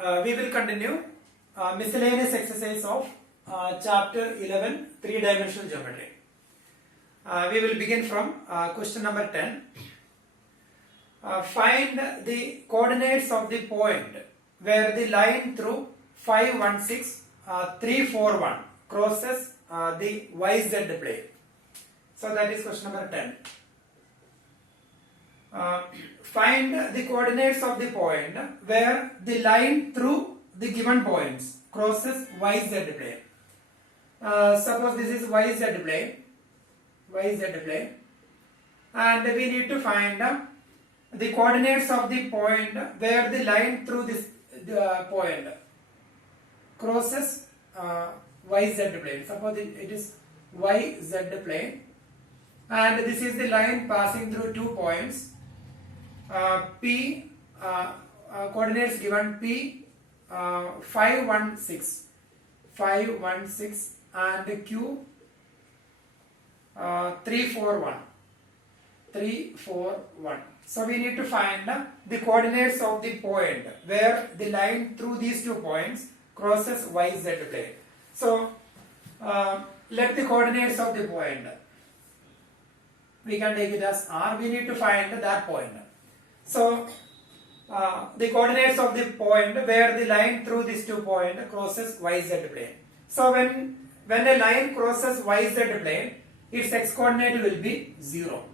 we will continue miscellaneous exercise of chapter 11 three-dimensional geometry. We will begin from question number 10. Find the coordinates of the point where the line through 516 341 crosses the YZ plane. So that is question number 10. Find the coordinates of the point where the line through the given points crosses YZ plane. Suppose this is YZ plane, and we need to find the coordinates of the point where the line through this point crosses YZ plane. Suppose it is YZ plane, and this is the line passing through 2 points. P coordinates given P 516 and Q 341. So we need to find the coordinates of the point where the line through these 2 points crosses YZ plane. So let the coordinates of the point, we can take it as R. We need to find that point. So the coordinates of the point where the line through these 2 points crosses YZ plane. So when a line crosses YZ plane, its x coordinate will be 0.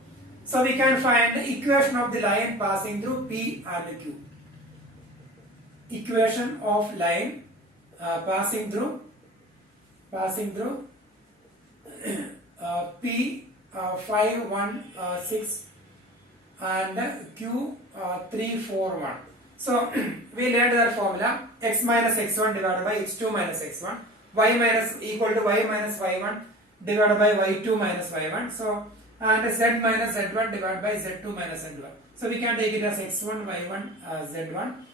So we can find the equation of the line passing through P and Q. Equation of line passing through P 516 and Q 341. So we learned that formula: x minus x1 divided by x2 minus x1, y minus equal to y minus y1 divided by y2 minus y1. So and z minus z1 divided by z2 minus z1. So we can take it as x1 y1 z1,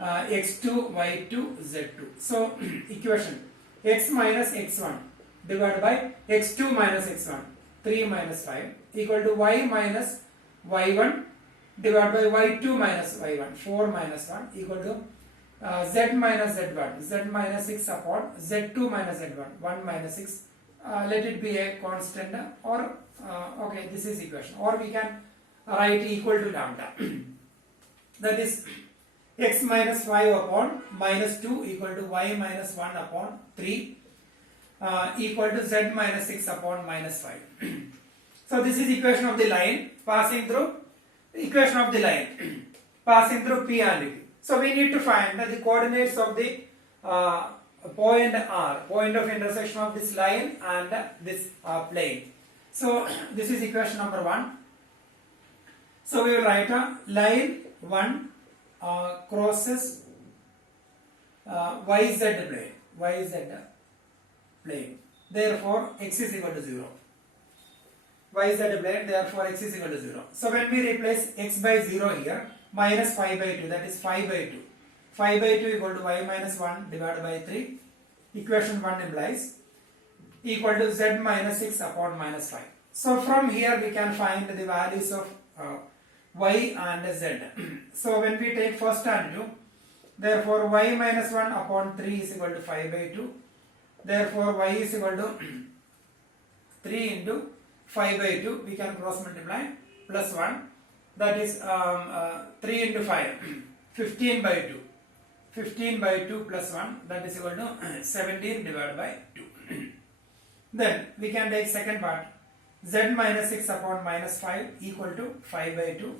x2 y2 z2. So equation: x minus x1 divided by x2 minus x1 3 minus 5 equal to y minus y1 divided by y2 minus y1 4 minus 1 equal to z minus z1 z minus 6 upon z2 minus z1 1 minus 6. Let it be a constant, or okay, this is equation, or we can write equal to lambda. That is x minus 5 upon minus 2 equal to y minus 1 upon 3 equal to z minus 6 upon minus 5. So this is equation of the line passing through P and Q. So we need to find the coordinates of the point R, point of intersection of this line and this plane. So this is equation number 1. So we will write line 1 crosses YZ plane. Therefore x is equal to 0. YZ plane, therefore x is equal to 0. So when we replace x by 0 here, minus 5 by 2, that is 5 by 2. 5 by 2 equal to y minus 1 divided by 3. Equation 1 implies equal to z minus 6 upon minus 5. So from here we can find the values of y and z. So when we take first and 2, therefore y minus 1 upon 3 is equal to 5 by 2. Therefore y is equal to 3 into 5 by 2, we can cross multiply, plus 1, that is 3 into 5, 15 by 2. 15 by 2 plus 1, that is equal to 17 divided by 2. Then we can take second part, z minus 6 upon minus 5 equal to 5 by 2.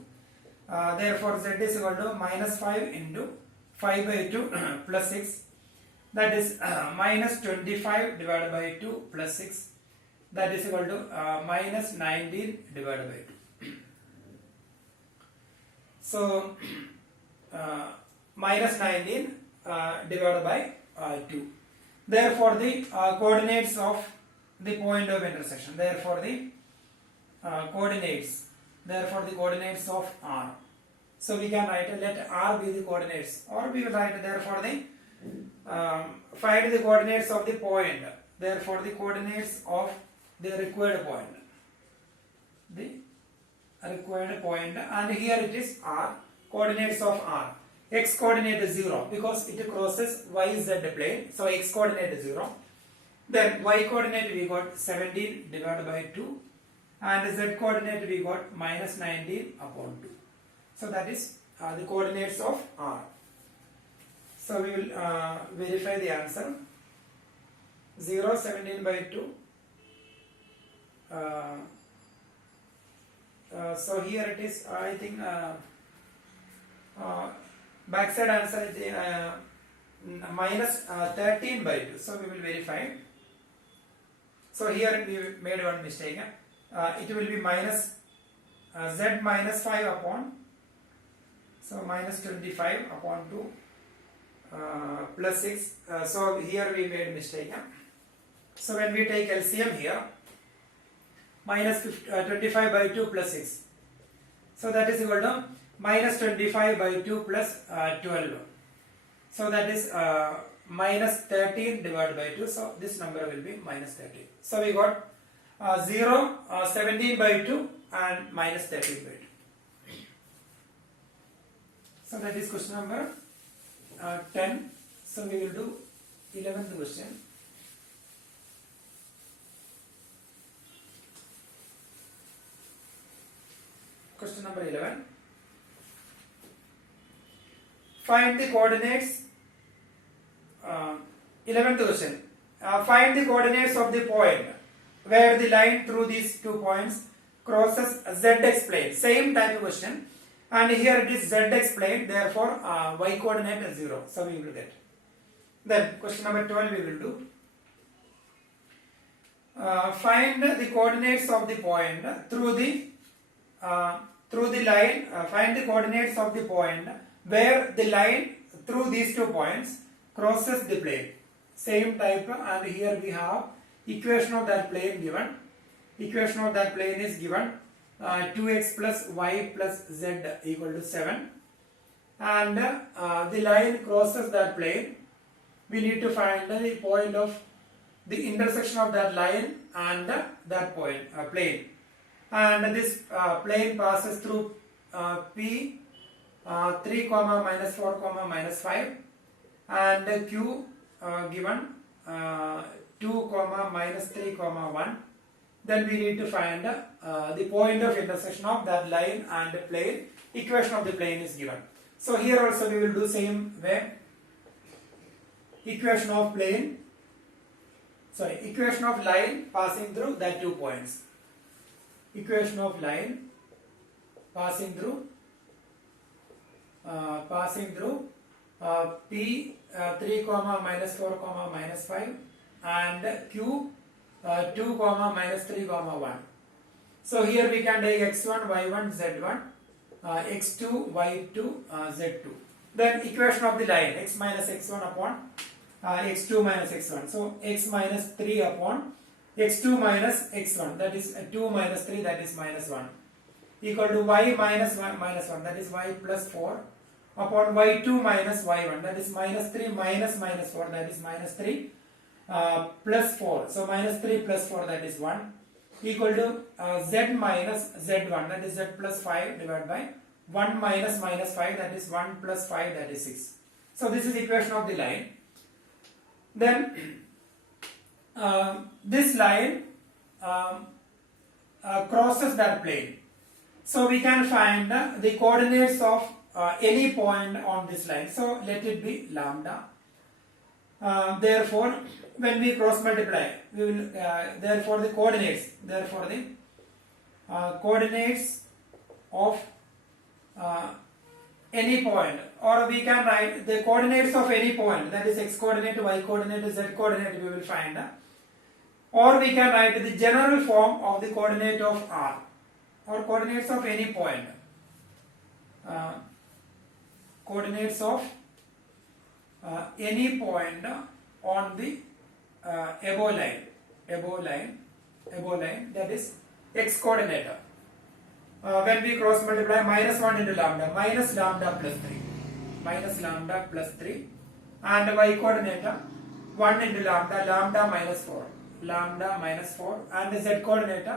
Therefore z is equal to minus 5 into 5 by 2 plus 6, that is minus 25 divided by 2 plus 6, that is equal to minus 19 divided by 2. So minus 19 divided by 2. Therefore the coordinates of the point of intersection, therefore the coordinates of R. So we can write let R be the coordinates, or we will write therefore the find the coordinates of the point, therefore the coordinates of the required point, and here it is R, coordinates of R. x coordinate is 0 because it crosses yz plane, so x coordinate is 0. Then y coordinate we got 17 divided by 2, and z coordinate we got minus 19 upon 2. So that is the coordinates of R. So we will verify the answer. 0, 17 by 2. So here it is, I think backside answer is minus 13 by 2. So we will verify. So here we made one mistake. It will be minus z minus 5 upon, so minus 25 upon 2 plus 6. So here we made mistake. So when we take LCM here, minus 25 by 2 plus 6. So that is equal to minus 25 by 2 plus 12. So that is minus 13 divided by 2. So this number will be minus 13. So we got 0, 17 by 2 and minus 13 by 2. So that is question number 10. So we will do 11th question. Question number 11. Find the coordinates. 11th question. Find the coordinates of the point where the line through these 2 points crosses zx plane. Same type of question. And here it is zx plane. Therefore, y coordinate is 0. So we will get. Then question number 12 we will do. Find the coordinates of the point through the line. Find the coordinates of the point where the line through these 2 points crosses the plane. Same type, and here we have equation of that plane given. Equation of that plane is given 2x plus y plus z equal to 7, and the line crosses that plane. We need to find the point of the intersection of that line and that point plane, and this plane passes through P 3 comma minus 4 comma minus 5, and Q given 2 comma minus 3 comma 1. Then we need to find the point of intersection of that line and the plane. Equation of the plane is given. So here also we will do same way. Equation of plane, equation of line passing through that 2 points. Equation of line passing through P 3 comma minus 4 comma minus 5, and Q 2 comma minus 3 comma 1. So here we can take x1, y1, z1, x2, y2, z2. Then equation of the line, x minus x1 upon x2 minus x1. So x minus 3 upon x2 minus x1, that is 2 minus 3, that is minus 1, equal to y minus 1 minus 1, that is y plus 4, upon y2 minus y1, that is minus 3 minus minus 4, that is minus 3 plus 4. So minus 3 plus 4, that is 1, equal to z minus z1, that is z plus 5 divided by 1 minus minus 5, that is 1 plus 5, that is 6. So this is equation of the line. Then this line crosses that plane. So we can find the coordinates of any point on this line. So let it be lambda. Therefore, when we cross multiply, we will therefore the coordinates of any point, or we can write the coordinates of any point, that is x coordinate, y coordinate, z coordinate, we will find, or we can write the general form of the coordinate of R, or coordinates of any point. Coordinates of any point on the above line, that is x coordinate. When we cross multiply, minus 1 into lambda, minus lambda plus 3, and y coordinate 1 into lambda minus 4, and the z coordinate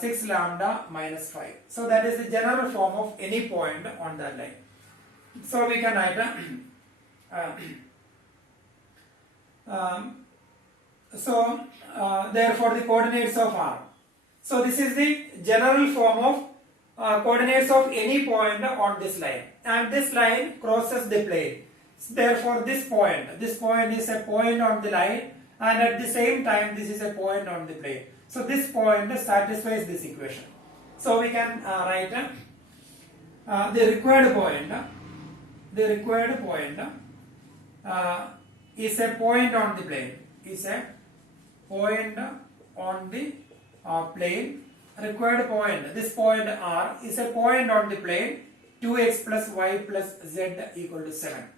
6 lambda minus 5. So that is the general form of any point on that line. So we can write therefore the coordinates of R. So this is the general form of coordinates of any point on this line, and this line crosses the plane. Therefore this point is a point on the line, and at the same time this is a point on the plane. So this point satisfies this equation. So we can write the required point is a point on the plane, plane. Required point, this point R is a point on the plane 2x plus y plus z equal to 7.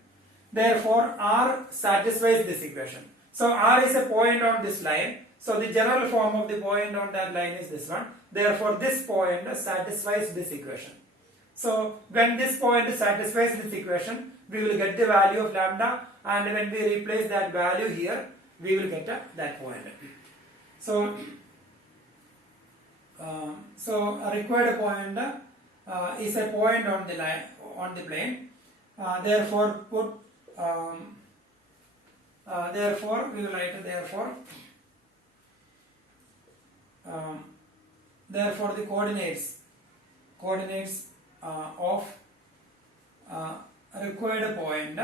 Therefore R satisfies this equation. So R is a point on this line. So the general form of the point on that line is this one. Therefore this point satisfies this equation. So when this point satisfies this equation, we will get the value of lambda, and when we replace that value here, we will get that point. So a required point is a point on the line on the plane. Therefore we will write therefore the coordinates of required point.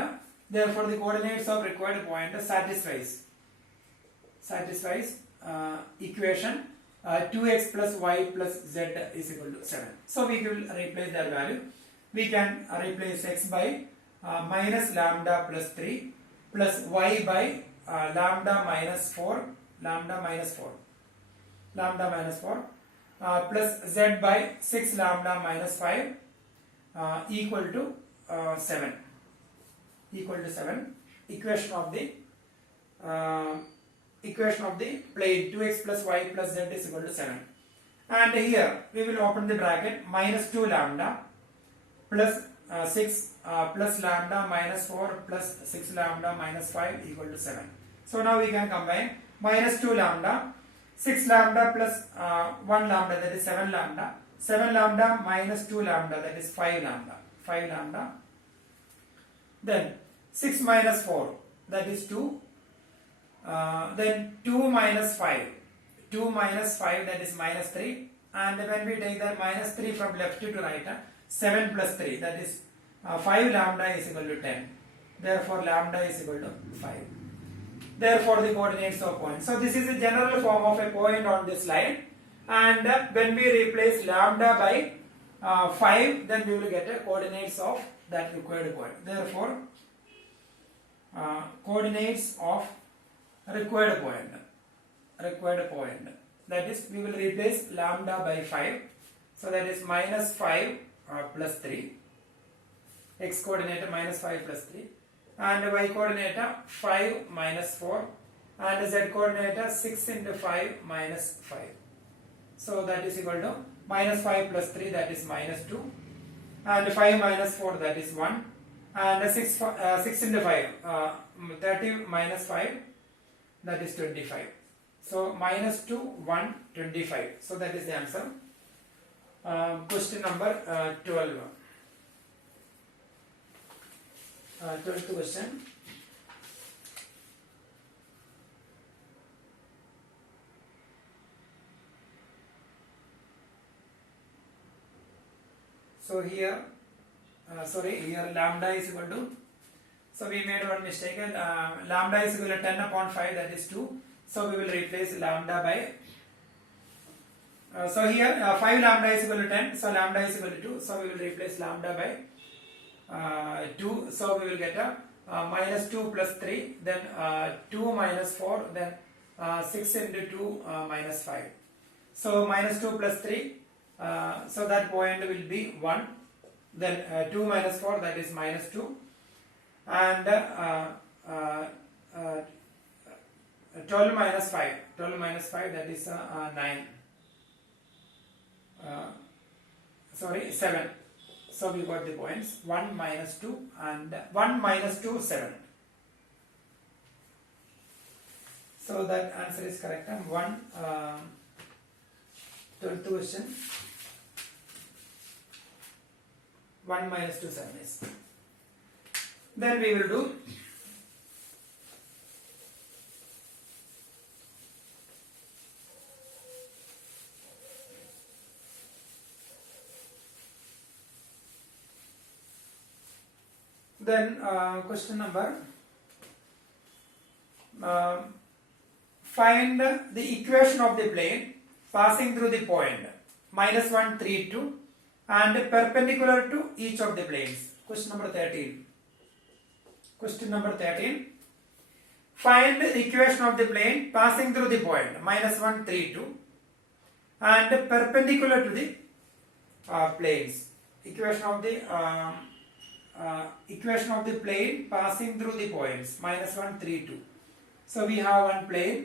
Therefore the coordinates of required point satisfies equation 2x plus y plus z is equal to 7. So we will replace that value. We can replace x by minus lambda plus 3 plus y by lambda minus 4 plus z by 6 lambda minus 5 equal to 7. Equation of the plane 2x plus y plus z is equal to 7. And here we will open the bracket, minus 2 lambda plus 6 plus lambda minus 4 plus 6 lambda minus 5 equal to 7. So now we can combine minus 2 lambda, 6 lambda plus 1 lambda, that is 7 lambda, 7 lambda minus 2 lambda, that is 5 lambda, then 6 minus 4, that is 2, then 2 minus 5, that is minus 3, and when we take that minus 3 from left to right, 7 plus 3, that is 5 lambda is equal to 10. Therefore lambda is equal to 5. Therefore the coordinates of point. So this is the general form of a point on this line, and when we replace lambda by 5, then we will get a coordinates of that required point. Therefore coordinates of required point, that is we will replace lambda by 5. So that is minus 5 plus 3, x coordinate minus 5 plus 3, and y coordinate 5 minus 4, and z coordinate 6 into 5 minus 5. So that is equal to minus 5 plus 3, that is minus 2, and 5 minus 4, that is 1, and 6 into 5, 30 minus 5, that is 25. So minus 2, 1, 25. So that is the answer. Question number 12. 12th question. So here, here lambda is equal to, so we made one mistake, lambda is equal to 10 upon 5, that is 2. So we will replace lambda by, so here 5 lambda is equal to 10, so lambda is equal to 2, so we will replace lambda by 2, so we will get a minus 2 plus 3, then 2 minus 4, then 6 into 2 minus 5. So minus 2 plus 3, so that point will be 1, then 2 minus 4, that is minus 2, and 12 minus 5, that is 9, 7. So we got the points 1 minus 2 and 1 minus 2, 7. So that answer is correct. And 12th question, 1 minus 2, 7 is. Then we will do question number find the equation of the plane passing through the point -1, 3, 2 and perpendicular to each of the planes. Question number 13. Question number 13. Find the equation of the plane passing through the point -1, 3, 2 and perpendicular to the planes. Equation of the plane passing through the points -1, 3, 2. So we have one plane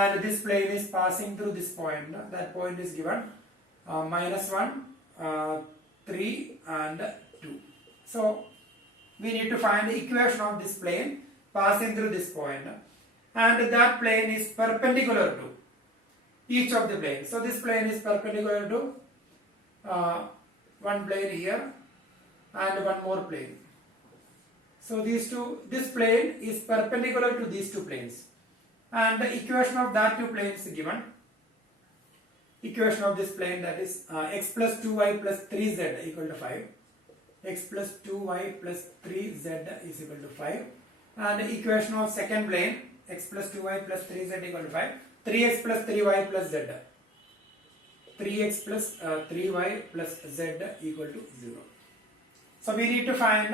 and this plane is passing through this point. That point is given -1, 3 and 2. So we need to find the equation of this plane passing through this point, and that plane is perpendicular to each of the planes. So this plane is perpendicular to one plane here and one more plane. So this plane is perpendicular to these two planes, and the equation of that two planes is given. Equation of this plane, that is x plus 2y plus 3z equal to 5. X plus 2y plus 3z is equal to 5. And the equation of second plane, x plus 2y plus 3z equal to 5. 3x plus 3y plus z. 3x plus 3y plus z equal to 0. So we need to find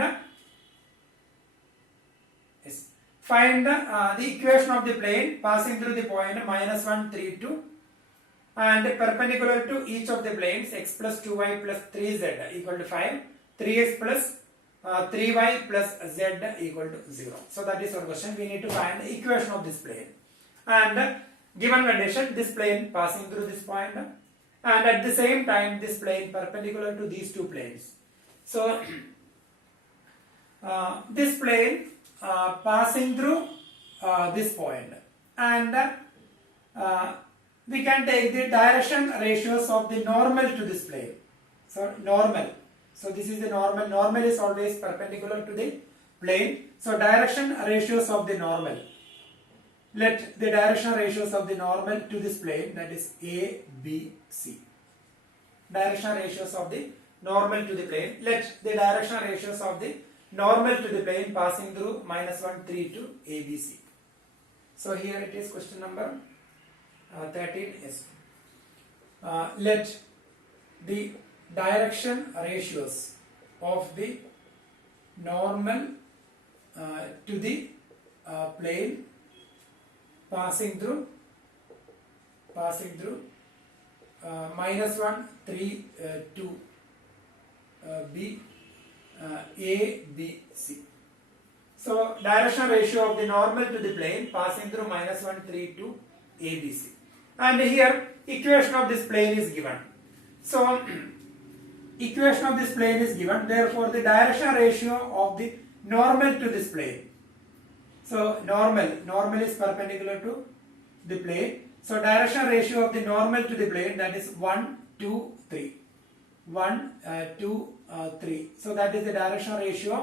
the equation of the plane passing through the point -1, 3, 2 and perpendicular to each of the planes x plus 2y plus 3z equal to 5, 3x plus 3y plus z equal to 0. So that is our question. We need to find the equation of this plane, and given condition, this plane passing through this point and at the same time this plane perpendicular to these two planes. So this plane passing through this point, and we can take the direction ratios of the normal to this plane. So normal. So this is the normal. Normal is always perpendicular to the plane. So direction ratios of the normal. Let the direction ratios of the normal to this plane, that is A, B, C. Direction ratios of the normal to the plane. Let the direction ratios of the normal to the plane passing through -1, 3 to A, B, C. So here it is question number 13 is let the direction ratios of the normal to the plane passing through -1, 3, 2 B, A, B, C. So direction ratio of the normal to the plane passing through -1, 3, 2 A, B, C. And here equation of this plane is given. So equation of this plane is given. Therefore the direction ratio of the normal to this plane. So normal is perpendicular to the plane. So direction ratio of the normal to the plane, that is 1, 2, 3. 1, 2, 3. So that is the direction ratio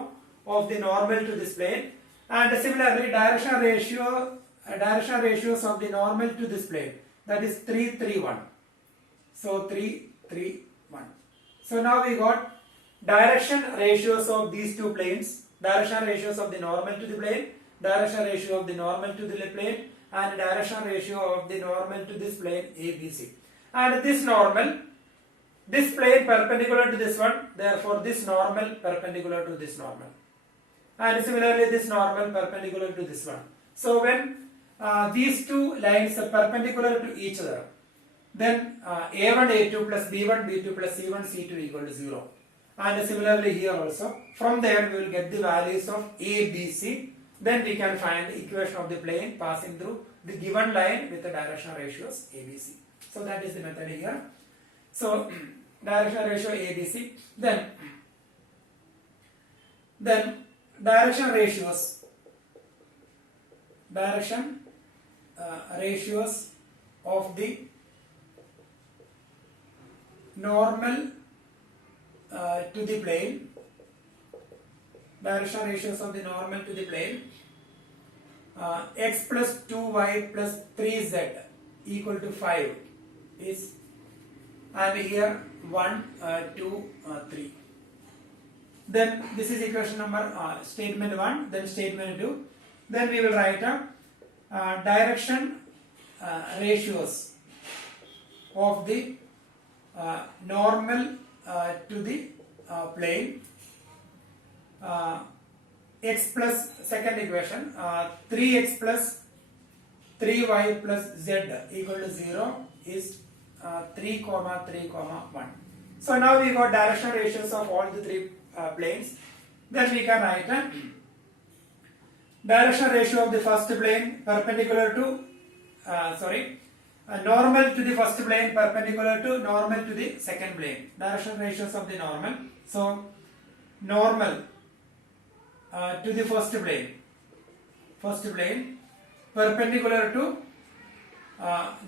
of the normal to this plane. And similarly direction ratios of the normal to this plane, that is 3, 3, 1. So 3, 3, 1. So now we got direction ratios of these two planes, direction ratios of the normal to the plane, direction ratio of the normal to the plane, and direction ratio of the normal to this plane A, B, C. And this normal, this plane perpendicular to this one, therefore this normal perpendicular to this normal. And similarly this normal perpendicular to this one. So when these two lines are perpendicular to each other, then A1, A2 plus B1, B2 plus C1, C2 equal to 0. And similarly here also, from there we will get the values of A, B, C. Then we can find the equation of the plane passing through the given line with the direction ratios A, B, C. So that is the method here. So direction ratio A, B, C. Then direction ratios of the normal to the plane direction ratios of the normal to the plane. X plus 2y plus 3z equal to 5 is, and here 1, 2, 3. Then this is equation number statement 1, then statement 2. Then we will write direction ratios of the normal to the plane. X plus, second equation, 3x plus 3y plus z equal to 0 is 3, 3, 1. So now we got direction ratios of all the three planes. Then we can write direction ratio of the first plane perpendicular to normal to the first plane perpendicular to normal to the second plane. Direction ratios of the normal. So normal to the first plane perpendicular to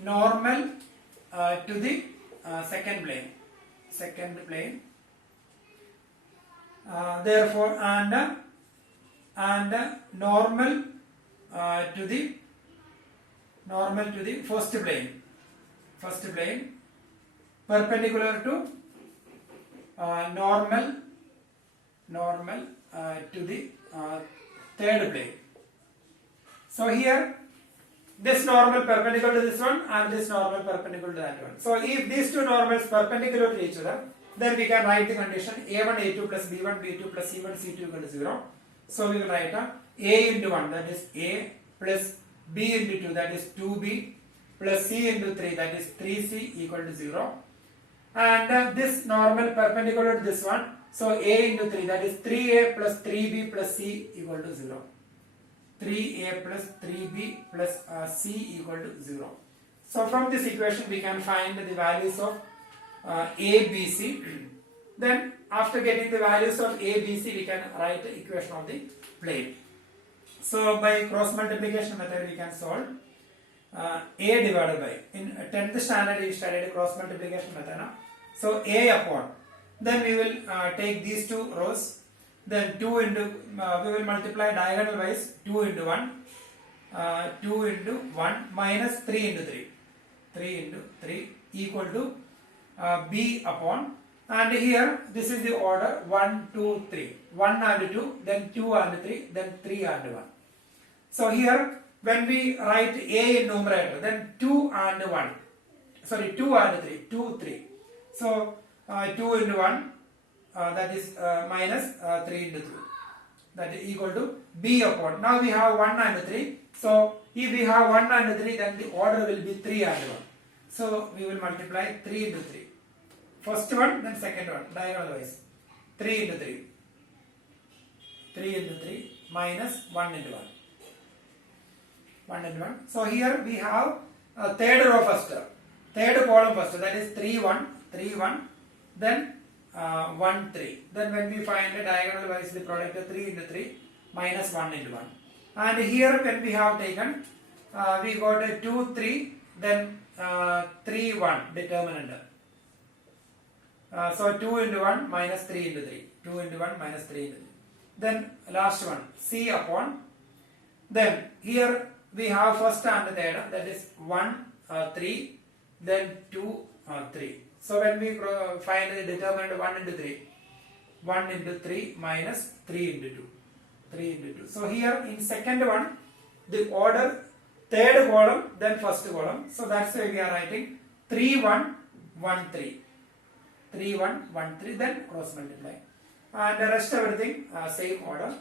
normal to the second plane. Therefore, and normal to the first plane perpendicular to normal to the third plane. So here this normal perpendicular to this one and this normal perpendicular to that one. So if these two normals perpendicular to each other, then we can write the condition a1 a2 plus b1 b2 plus c1 c2 equal to 0. So we will write a into 1, that is a, plus b into 2, that is 2b, plus c into 3, that is 3c equal to 0. And this normal perpendicular to this one, so a into 3, that is 3a plus 3b plus c equal to 0. 3a plus 3b plus c equal to 0. So from this equation we can find the values of a, b, c. Then after getting the values of a, b, c, we can write the equation of the plane. So by cross multiplication method we can solve a divided by, in 10th standard we studied cross multiplication method. So a upon, then we will take these two rows, then 2 into, we will multiply diagonal wise 2 into 1, 2 into 1 minus 3 into 3, 3 into 3 equal to b upon, and here this is the order 1, 2, 3, 1 and 2, then 2 and 3, then 3 and 1. So here when we write a in numerator, then 2 and 1, sorry 2 and 3, 2, 3. So 2 into 1, that is minus 3 into 3, that is equal to b upon. Now we have 1 and 3. So if we have 1 and 3, then the order will be 3 and 1. So we will multiply 3 into 3. First one, then second one, diagonal wise. 3 into 3. 3 into 3 minus 1 into 1. 1 into 1. So here we have a third row first. Third column first. That is 3, 1, 3, 1. Then 1, 3. Then when we find the diagonal wise the product of 3 into 3 minus 1 into 1. And here when we have taken, we got a 2, 3, then 3, 1 determinant. So 2 into 1 minus 3 into 3. 2 into 1 minus 3 into 3. Then last one, c upon. Then here we have first and third, that is 1, 3, then 2, 3. So when we find the determinant 1 into 3, 1 into 3 minus 3 into 2. 3 into 2. So here in second one, the order third column, then first column. So that's why we are writing 3, 1, 1, 3. 3, 1, 1, 3, then cross multiply. And the rest everything same order.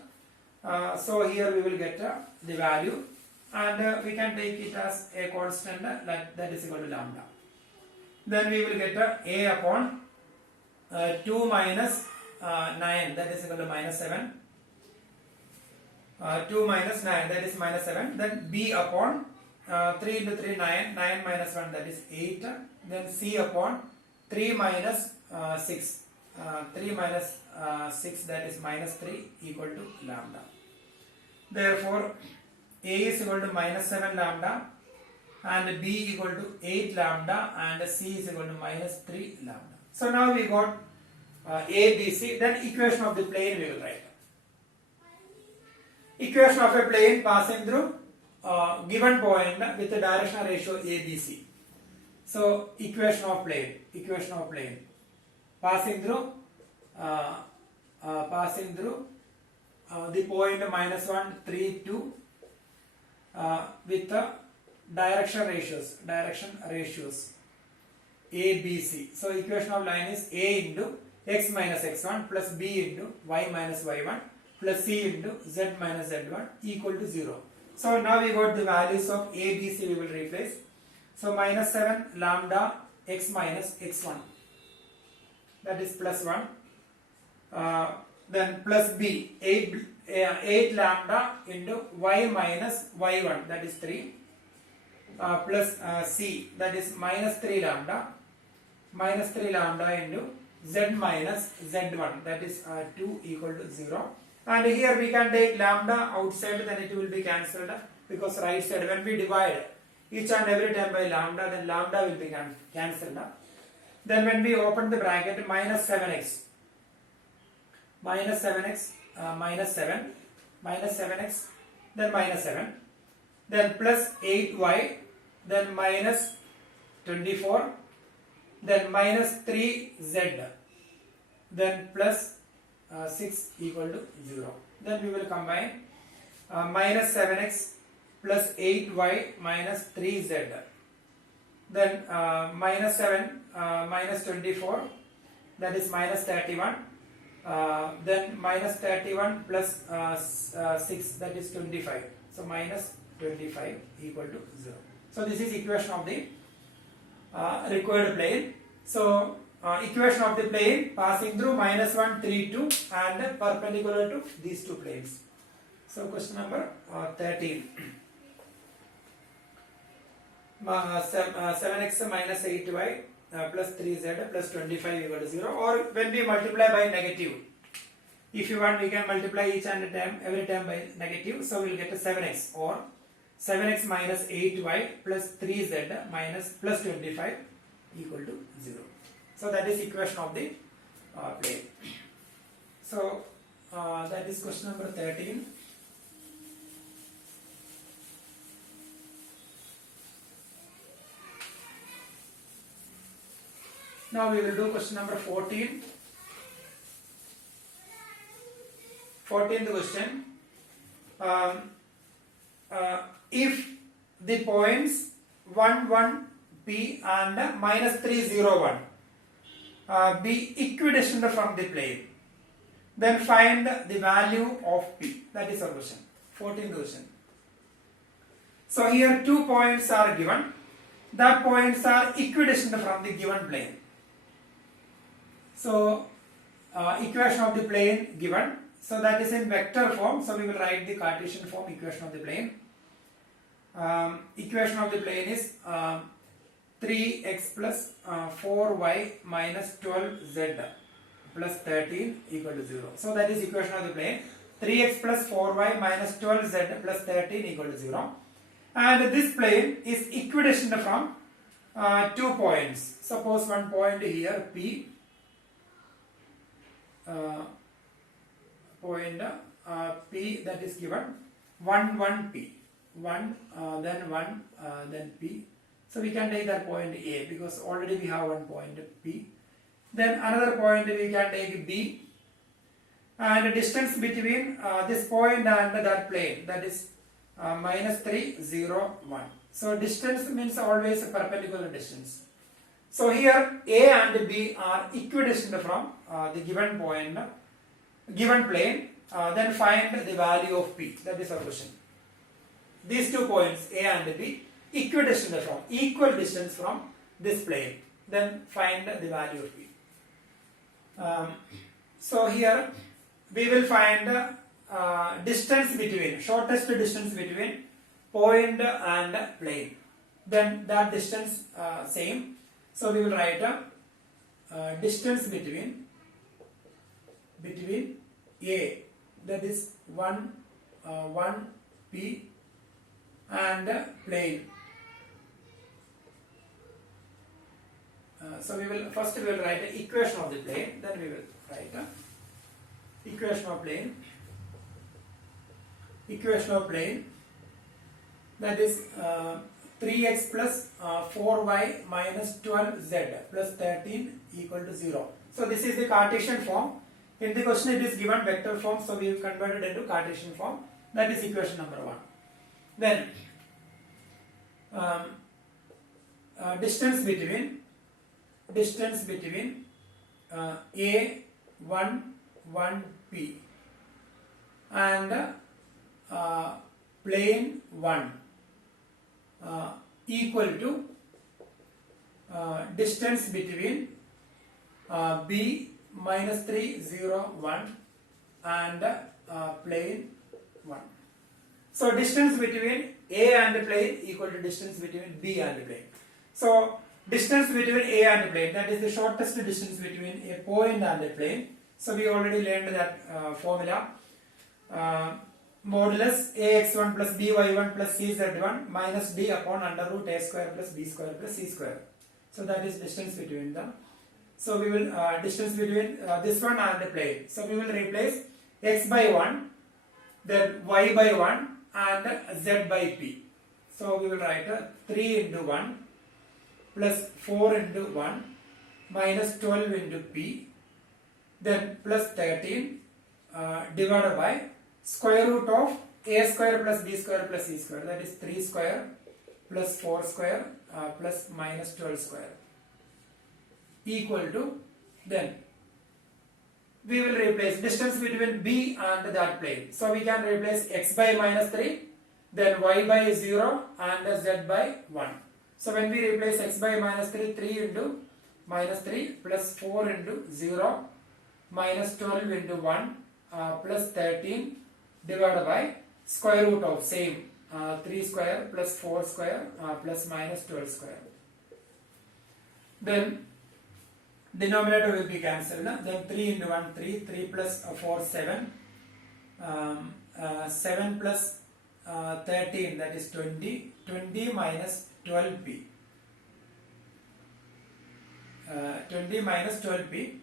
So here we will get the value, and we can take it as a constant that is equal to lambda. Then we will get a upon 2 minus 9, that is equal to minus 7. 2 minus 9, that is minus 7. Then b upon 3 into 3, 9. 9 minus 1, that is 8. Then c upon 3 minus 6. 3 minus 6, that is minus 3 equal to lambda. Therefore, a is equal to minus 7 lambda, and b equal to 8 lambda, and c is equal to minus 3 lambda. So now we got a, b, c. Then equation of the plane we will write. equation of a plane passing through given point with a directional ratio ABC. So equation of plane passing through the point -1, 3, 2 with the direction ratios A, B, C. So equation of line is A into x minus x1 plus B into y minus y1 plus C into z minus z1 equal to 0. So now we got the values of A, B, C we will replace. So minus 7 lambda x minus x1, that is plus 1. Then plus B 8 lambda into y minus y1, that is 3. Plus C, that is minus 3 lambda into z minus z1, that is 2 equal to 0. And here we can take lambda outside, then it will be cancelled because right side when we divide each and every term by lambda, then lambda will be cancelled. Then when we open the bracket, minus 7x minus 7x, then minus 7, then plus 8y, then minus 24, then minus 3z, then plus 6 equal to 0. Then we will combine minus 7x plus 8y minus 3z, then minus 7 minus 24, that is minus 31, then minus 31 plus 6, that is 25. So minus 25 equal to 0. So this is equation of the required plane. So equation of the plane passing through -1, 3, 2 and perpendicular to these two planes. So question number 13. 7x minus 8y plus 3z plus 25 equal to 0, or when we multiply by negative. If you want, we can multiply each and every term by negative. So we will get a 7x, or 7x minus 8y plus 3z minus plus 25 equal to 0. So that is equation of the plane. So that is question number 13. Now we will do question number 14. 14th question. If the points 1, 1, P and minus 3, 0, 1 be equidistant from the plane, then find the value of P. That is our question. 14th question. So here 2 points are given. The points are equidistant from the given plane. So equation of the plane given. So that is in vector form. So we will write the Cartesian form equation of the plane. Equation of the plane is 3x plus 4y minus 12z plus 13 equal to 0. So that is equation of the plane. 3x plus 4y minus 12z plus 13 equal to 0. And this plane is equidistant from 2 points. Suppose one point here P, point P, that is given 1, 1 P, 1 then 1 then P. So we can take that point A because already we have one point P. Then another point we can take B, and the distance between this point and that plane, that is minus 3, 0, 1. So distance means always a perpendicular distance. So here A and B are equidistant from the given point, given plane. Then find the value of P. That is our question. These 2 points A and B equidistant from, equal distance from this plane. Then find the value of P. So here we will find distance between, shortest distance between point and plane. Then that distance same. So we will write distance between A, that is 1 P, and plane. So we will first write the equation of the plane, then we will write equation of plane. equation of plane, that is 3x plus 4y minus 12z plus 13 equal to 0. So this is the Cartesian form. In the question it is given vector form, so we have converted into Cartesian form. That is equation number 1. Then distance between A1 1P and plane 1 equal to distance between B minus 3 0 1 and plane 1. So distance between A and plane equal to distance between B and plane. So distance between A and plane, that is the shortest distance between a point and a plane. So we already learned that formula. Modulus ax1 plus by1 plus cz1 minus d upon under root a square plus b square plus c square. So that is distance between them. So we will distance between this one and the plane. So we will replace x by 1, then y by 1 and z by p. So we will write 3 into 1 plus 4 into 1 minus 12 into p, then plus 13 divided by square root of a square plus b square plus c square, that is 3 square plus 4 square plus minus 12 square equal to, then we will replace distance between B and that plane. So we can replace x by minus 3, then y by 0 and z by 1. So when we replace x by minus 3, 3 into minus 3 plus 4 into 0 minus 12 into 1 plus 13 divided by square root of same 3 square plus 4 square plus minus 12 square. Then denominator will be cancelled. Then 3 into 1 3, 3 plus 4 7, 7 plus 13, that is 20, 20 minus 12p, 20 minus 12p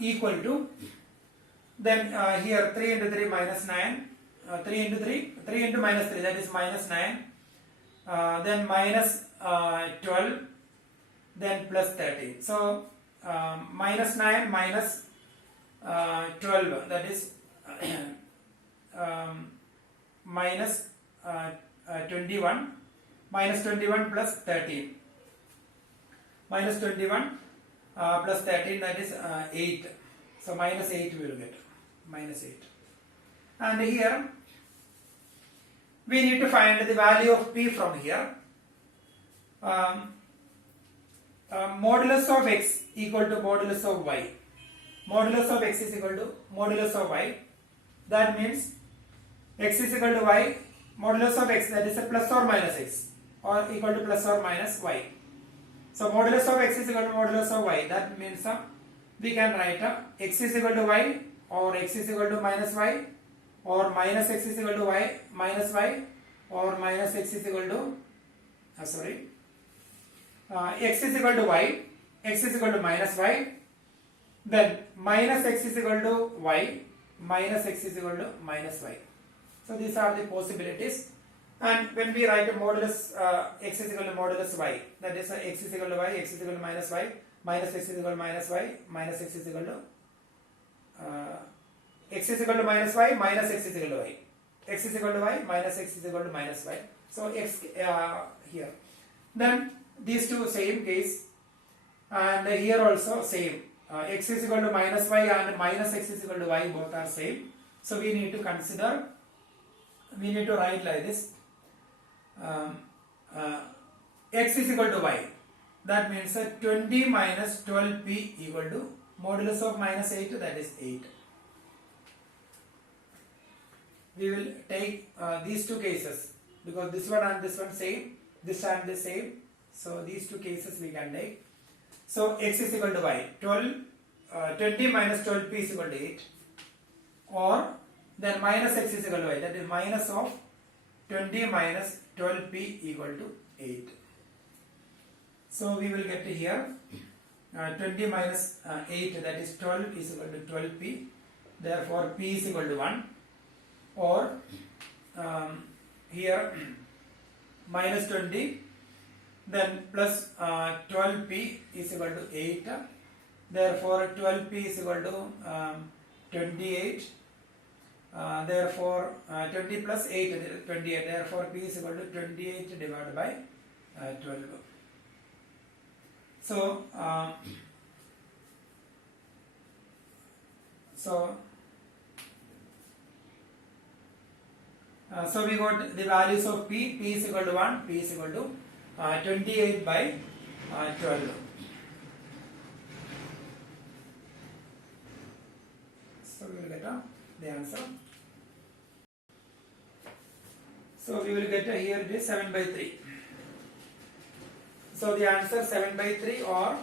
equal to, then here 3 into 3 minus 9, 3 into 3, 3 into minus 3, that is minus 9, then minus 12, then plus 13. So minus 9 minus 12, that is minus 21, minus 21 plus 13, minus 21 plus 13, that is 8. So minus 8 we will get, minus 8. And here we need to find the value of p from here. Modulus of x equal to modulus of y. Modulus of x is equal to modulus of y. That means x is equal to y. Modulus of x, that is a plus or minus x, or equal to plus or minus y. So modulus of x is equal to modulus of y. That means we can write x is equal to y, or x is equal to minus y, or minus x is equal to y minus y, or minus x is equal to x is equal to y, x is equal to minus y, then minus x is equal to y, minus x is equal to minus y. So these are the possibilities. And when we write a modulus x is equal to modulus y, that is x is equal to y, x is equal to minus y, minus x is equal to minus y, minus x is equal to x is equal to minus y, minus x is equal to y, x is equal to y, minus x is equal to minus y. So x here. Then these two same case, and here also same. X is equal to minus y and minus x is equal to y, both are same. So we need to consider, we need to write like this. X is equal to y. That means 20 minus 12p equal to modulus of minus 8, that is 8. We will take these two cases because this one and this one same, this and this same. So these two cases we can take. So x is equal to y. 20 minus 12p is equal to 8. Or then minus x is equal to y. That is minus of 20 minus 12p equal to 8. So we will get here 20 minus 8, that is 12 is equal to 12p. Therefore p is equal to 1. or here minus 20, then plus 12p is equal to 8. Therefore 12p is equal to 28. Therefore 20 plus 8 28. Therefore p is equal to 28 divided by 12. So so we got the values of p is equal to 1, p is equal to 28 by 12. So we will get the answer. So we will get here it is 7 by 3. So the answer 7 by 3 or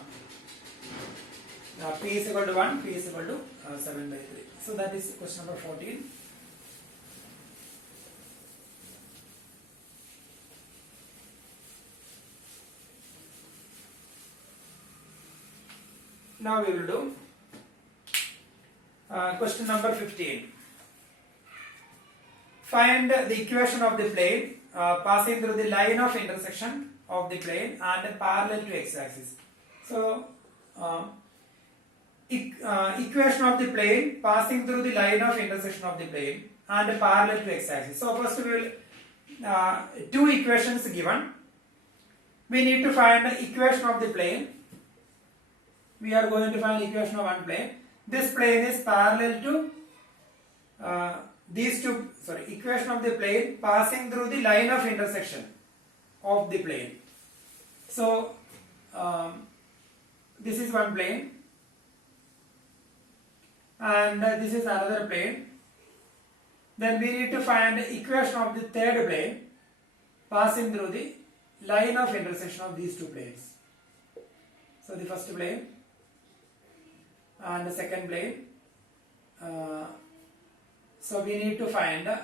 p is equal to 1, p is equal to 7 by 3. So that is question number 14. Now we will do question number 15. Find the equation of the plane passing through the line of intersection of the plane and parallel to x-axis. So equation of the plane passing through the line of intersection of the plane and parallel to x-axis. So first we will two equations given. We need to find the equation of the plane. We are going to find equation of one plane. This plane is parallel to these two. Equation of the plane passing through the line of intersection of the plane. So this is one plane, and this is another plane. Then we need to find the equation of the third plane passing through the line of intersection of these two planes. So the first plane and the second plane. So we need to find the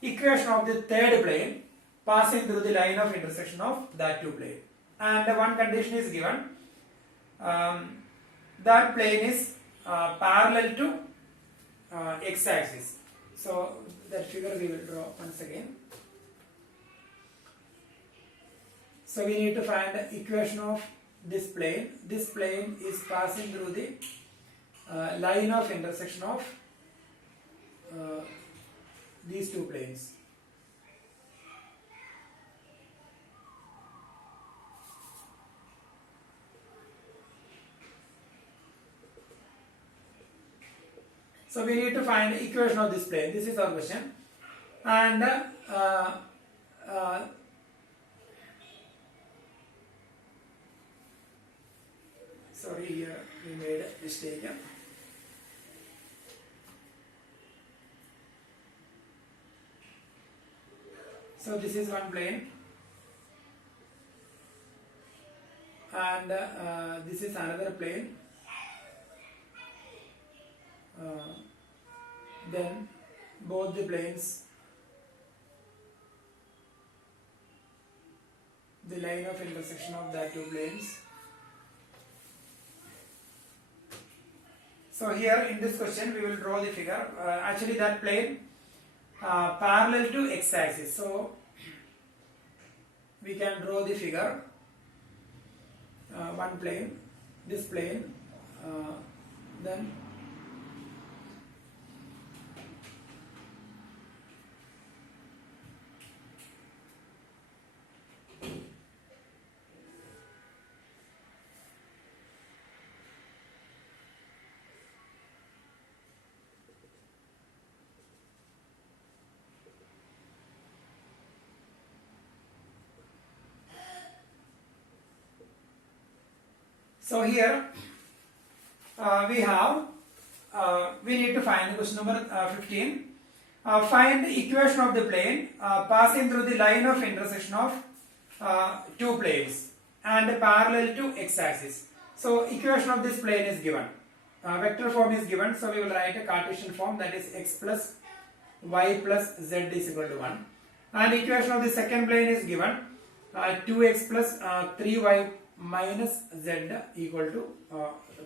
equation of the third plane passing through the line of intersection of that two plane. And one condition is given. That plane is parallel to x-axis. So that figure we will draw once again. So we need to find the equation of this plane. This plane is passing through the line of intersection of these two planes. So we need to find the equation of this plane. This is our question. And sorry, here we made a mistake. So this is one plane, and this is another plane. Then both the planes, the line of intersection of that two planes. So here in this question we will draw the figure. Actually that plane parallel to x-axis. So we can draw the figure. One plane, this plane, then so here we need to find question number 15. Find the equation of the plane passing through the line of intersection of two planes and parallel to x-axis. So equation of this plane is given. Vector form is given, so we will write a Cartesian form, that is x plus y plus z is equal to 1. And equation of the second plane is given, 2x plus 3y minus z equal to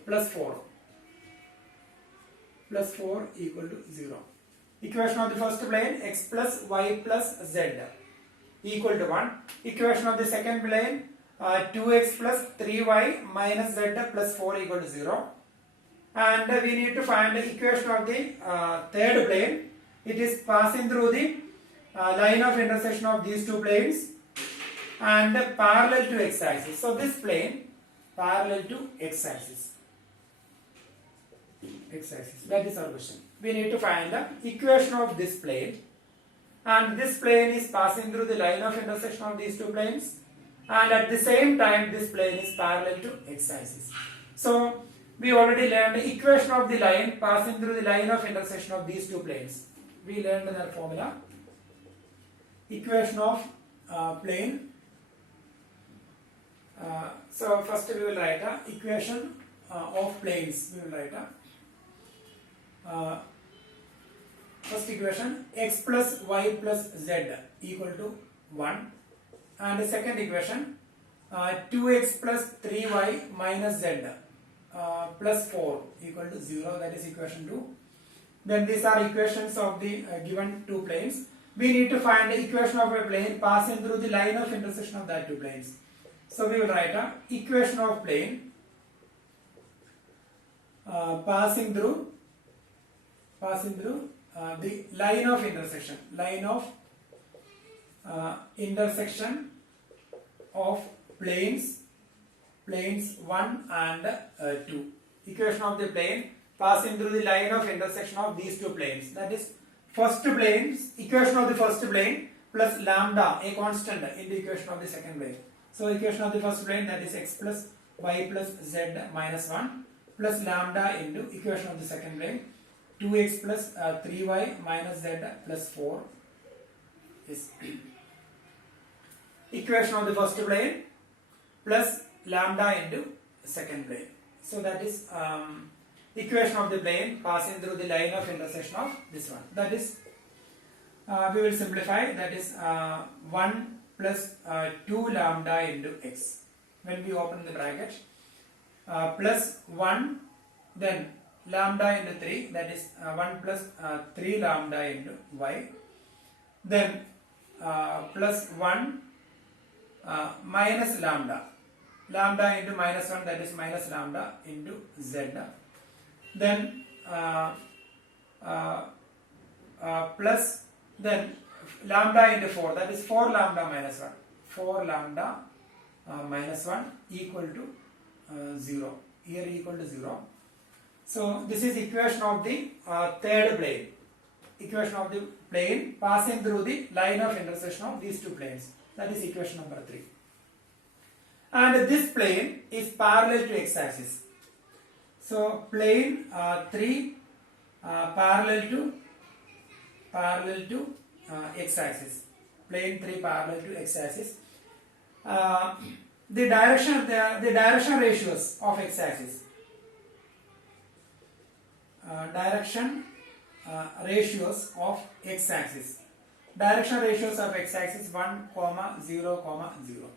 plus 4 equal to 0. Equation of the first plane, x plus y plus z equal to 1. Equation of the second plane, 2x plus 3y minus z plus 4 equal to 0. And we need to find the equation of the third plane. It is passing through the line of intersection of these two planes and parallel to x-axis. So this plane parallel to x-axis. That is our question. We need to find the equation of this plane, and this plane is passing through the line of intersection of these two planes, and at the same time this plane is parallel to x-axis. So we already learned the equation of the line passing through the line of intersection of these two planes. We learned their formula. Equation of plane. So first we will write a equation of planes. We will write a first equation, x plus y plus z equal to 1, and the second equation, 2x plus 3y minus z plus 4 equal to 0, that is equation 2. Then these are equations of the given two planes. We need to find the equation of a plane passing through the line of intersection of that two planes. So we will write a equation of plane passing through the line of intersection, intersection of planes 1 and 2. Equation of the plane passing through the line of intersection of these two planes. That is first plane's equation of the first plane plus lambda, a constant, in the equation of the second plane. So equation of the first plane, that is x plus y plus z minus 1 plus lambda into equation of the second plane, 2x plus 3y minus z plus 4 is equation of the first plane plus lambda into second plane. So that is equation of the plane passing through the line of intersection of this one. That is, we will simplify, that is 1 plus 2 lambda into x. When we open the bracket, plus 1, then lambda into 3, that is 1 plus 3 lambda into y. Then plus 1 minus lambda into minus 1, that is minus lambda into z. Then plus then lambda into 4, that is 4 lambda minus 1. 4 lambda minus 1 equal to 0. Here equal to 0. So this is equation of the third plane. Equation of the plane passing through the line of intersection of these two planes. That is equation number 3. And this plane is parallel to x-axis. So plane 3 parallel to x-axis. Plane 3 parallel to x-axis. The direction ratios of x-axis. Direction ratios of x-axis. Direction ratios of x-axis 1, 0, 0.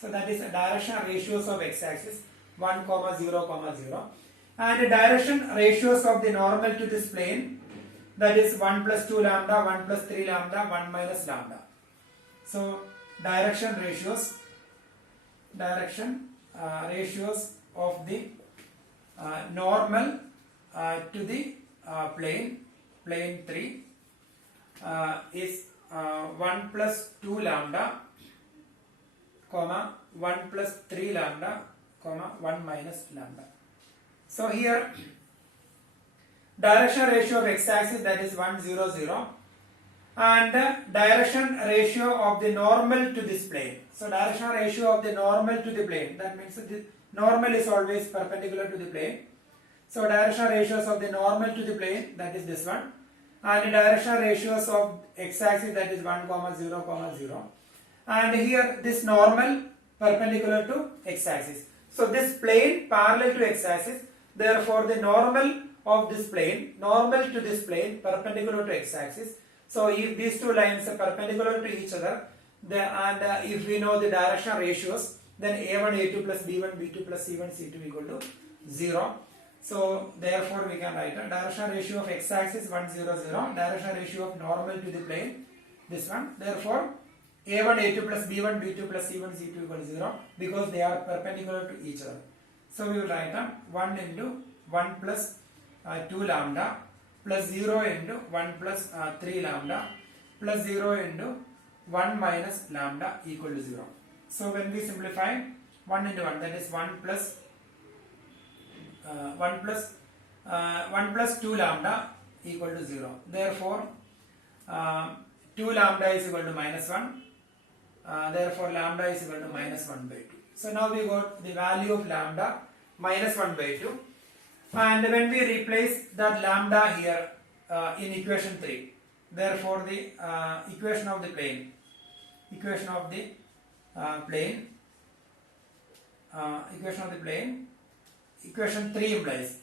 So that is direction ratios of x-axis 1, 0, 0. And the direction ratios of the normal to this plane, that is 1 plus 2 lambda, 1 plus 3 lambda, 1 minus lambda. So direction ratios of the normal to the plane 3 is 1 plus 2 lambda, 1 plus 3 lambda, 1 minus lambda. So here direction ratio of x-axis, that is 1, 0, 0, and direction ratio of the normal to this plane. So direction ratio of the normal to the plane, that means the normal is always perpendicular to the plane. So direction ratios of the normal to the plane, that is this one, and the direction ratios of x-axis, that is 1, 0, 0, and here this normal perpendicular to x-axis. So this plane parallel to x-axis, therefore the normal of this plane, normal to this plane perpendicular to x-axis. So if these two lines are perpendicular to each other, and if we know the direction ratios, then a1, a2 plus b1, b2 plus c1, c2 equal to 0. So therefore we can write a direction ratio of x-axis 1 0 0, direction ratio of normal to the plane this one. Therefore a1 a2 plus b1 b2 plus c1 c2 equal to 0 because they are perpendicular to each other. So we will write 1 into 1 plus 2 lambda plus 0 into 1 plus 3 lambda plus 0 into 1 minus lambda equal to 0. So when we simplify 1 into 1, that is 1 plus 2 lambda equal to 0. Therefore 2 lambda is equal to minus 1. Therefore lambda is equal to minus 1 by 2. So now we got the value of lambda minus 1 by 2. And when we replace that lambda here in equation 3, therefore the equation of the plane equation 3 implies.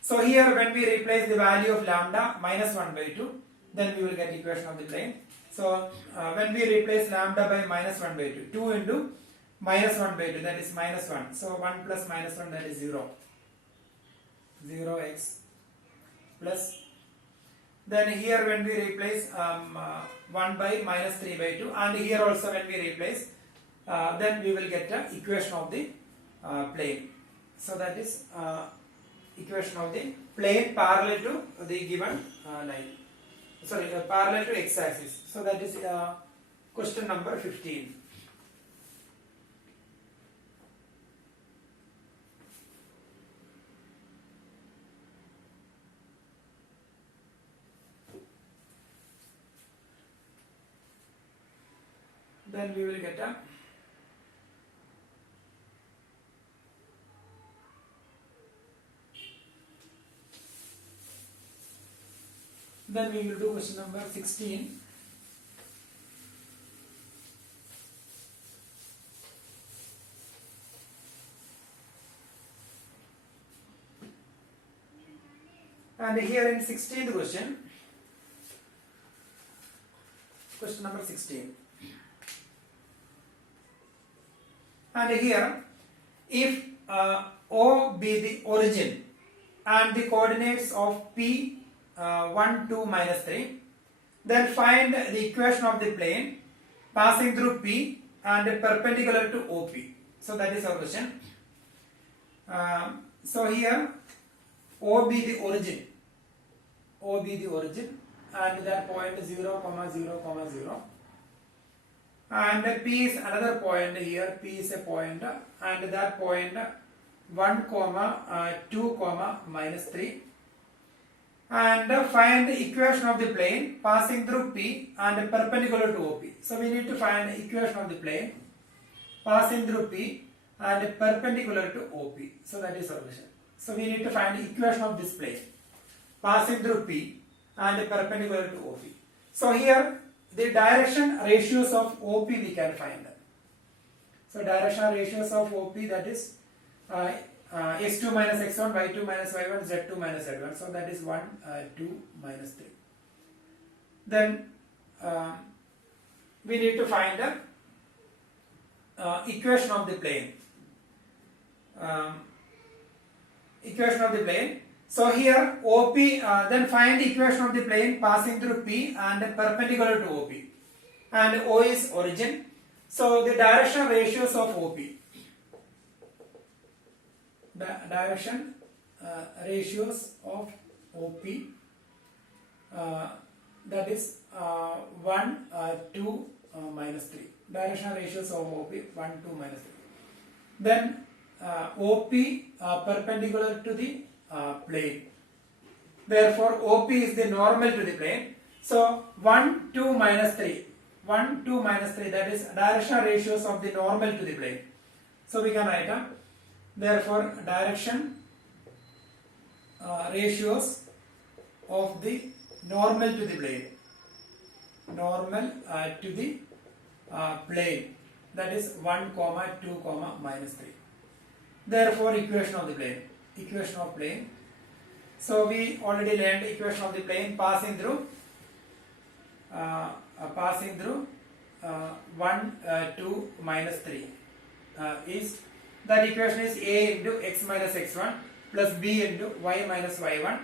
So here when we replace the value of lambda minus 1 by 2, then we will get equation of the plane. So when we replace lambda by minus 1 by 2, 2 into minus 1 by 2, that is minus 1. So 1 plus minus 1, that is 0. 0x plus. Then here when we replace 1 by minus 3 by 2, and here also when we replace, then we will get the equation of the plane. So that is equation of the plane parallel to the given line. Sorry, parallel to x-axis. So that is question number 15. Then we will get a then we will do question number 16. And here in 16th question number 16. And here, if O be the origin and the coordinates of P 1, 2, minus 3, then find the equation of the plane passing through P and perpendicular to OP. So that is our question. So here, O be the origin, and that point 0, 0, 0. And P is another point here, P is a point, and that point 1, 2, minus 3. And find the equation of the plane passing through P and perpendicular to OP. So we need to find the equation of the plane passing through P and perpendicular to OP. So that is our question. So we need to find the equation of this plane passing through P and perpendicular to OP. So here the direction ratios of OP we can find. So direction ratios of OP, that is x2 minus x1, y2 minus y1, z2 minus z1. So that is 1, 2, minus 3. Then we need to find the equation of the plane. So here OP, then find the equation of the plane passing through P and perpendicular to OP. And O is origin. So the direction ratios of OP. The direction ratios of OP, that is 1, 2, minus 3. Direction ratios of OP 1, 2, minus 3. Then OP perpendicular to the plane. Therefore OP is the normal to the plane. So 1, 2, minus 3. 1, 2, minus 3, that is direction ratios of the normal to the plane. So we can write therefore direction ratios of the normal to the plane. Normal to the plane, that is 1, 2, minus 3. Therefore equation of the plane. Equation of plane. So we already learned equation of the plane passing through 1, 2, minus 3 is that equation is a into x minus x1 plus b into y minus y1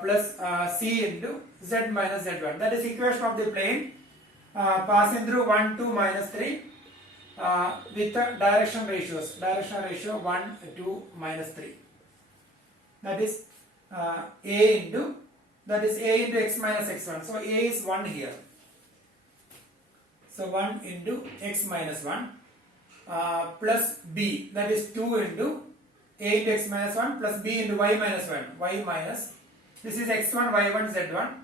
plus c into z minus z1. That is equation of the plane passing through 1, 2, minus 3 with the direction ratios. Direction ratio 1, 2, minus 3. That is a into x minus x1. So a is 1 here. So 1 into x minus 1 plus b, that is 2 into a into x minus 1 plus b into y minus 1. Y minus, this is x1, y1, z1,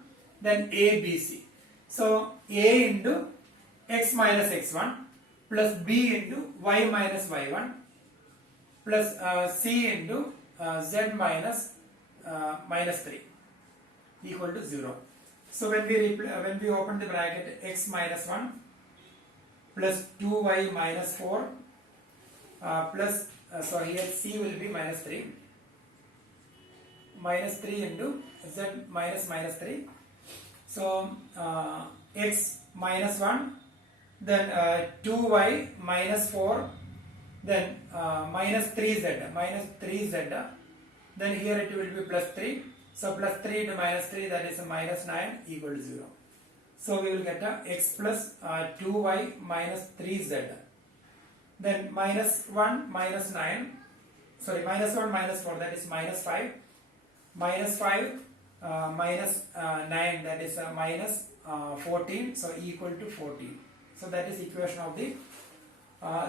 then a, b, c. So a into x minus x1 plus b into y minus y1 plus c into z minus minus 3 equal to 0. So when we open the bracket, x minus 1 plus 2y minus 4 plus so here c will be minus 3 into z minus 3. So x minus 1, then 2y minus 4, then minus 3z, then here it will be plus 3. So plus 3 into minus 3, that is a minus 9 equal to 0. So we will get a x plus 2y minus 3z. Then minus 1 minus 9, sorry, minus 1 minus 4, that is minus 5. Minus 5 minus 9, that is minus 14, so equal to 14. So that is equation of the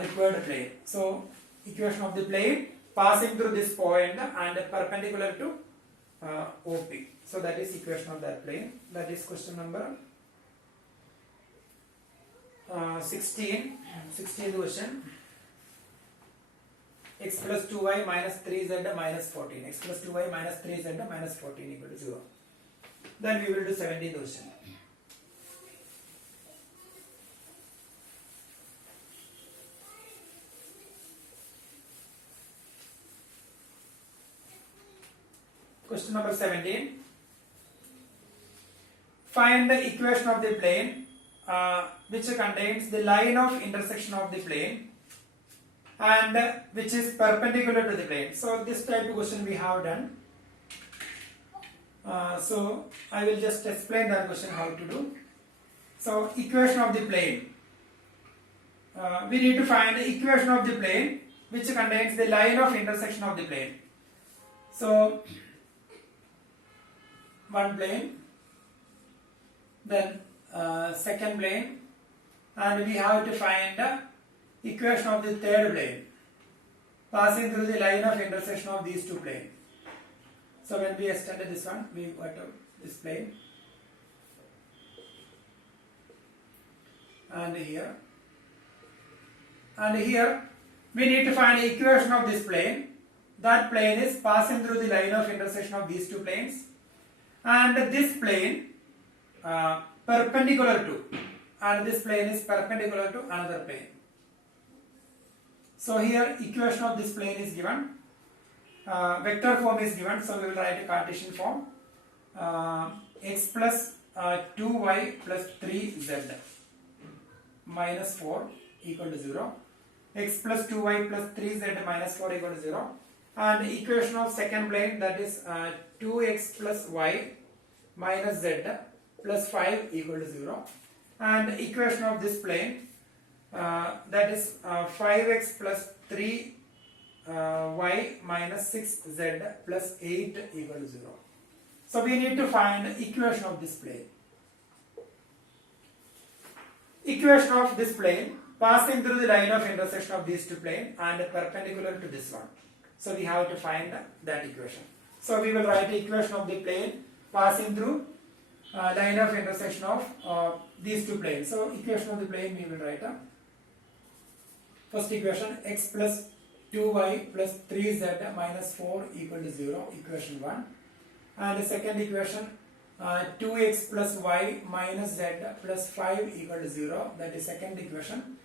required plane. So equation of the plane passing through this point and perpendicular to OP. So that is equation of that plane. That is question number 16. 16th question. X plus 2y minus 3z minus 14. X plus 2y minus 3z minus 14 equal to 0. Then we will do 17th question. Question number 17. Find the equation of the plane which contains the line of intersection of the plane and which is perpendicular to the plane. So this type of question we have done. So I will just explain that question how to do. So equation of the plane. We need to find the equation of the plane which contains the line of intersection of the plane. So one plane, then second plane, and we have to find the equation of the third plane passing through the line of intersection of these two planes. So when we extended this one, we got this plane, and here we need to find the equation of this plane. That plane is passing through the line of intersection of these two planes, and this plane perpendicular to, and this plane is perpendicular to another plane. So here equation of this plane is given, vector form is given, so we will write a Cartesian form, x plus 2y plus 3z minus 4 equal to 0, x plus 2y plus 3z minus 4 equal to 0, and equation of second plane, that is 2x plus y minus z plus 5 equal to 0, and equation of this plane, that is 5x plus 3 y minus 6z plus 8 equal to 0. So we need to find equation of this plane. Equation of this plane passing through the line of intersection of these two planes and perpendicular to this one. So we have to find that equation. So we will write the equation of the plane passing through line of intersection of these two planes. So equation of the plane we will write first equation, x plus 2y plus 3z minus 4 equal to 0, equation 1. And the second equation, 2x plus y minus z plus 5 equal to 0, that is second equation.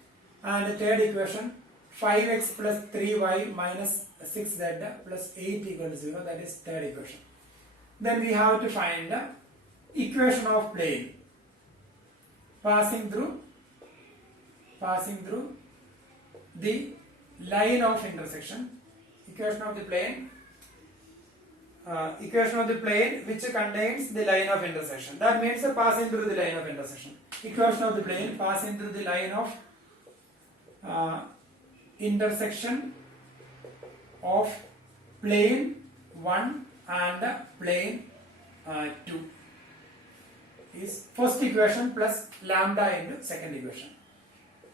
And the third equation, 5x plus 3y minus 6z plus 8 equal to 0, that is third equation. Then we have to find the equation of plane passing through the line of intersection. Equation of the plane equation of the plane which contains the line of intersection. That means passing through the line of intersection. Equation of the plane passing through the line of intersection of plane 1 and plane 2 is first equation plus lambda into second equation.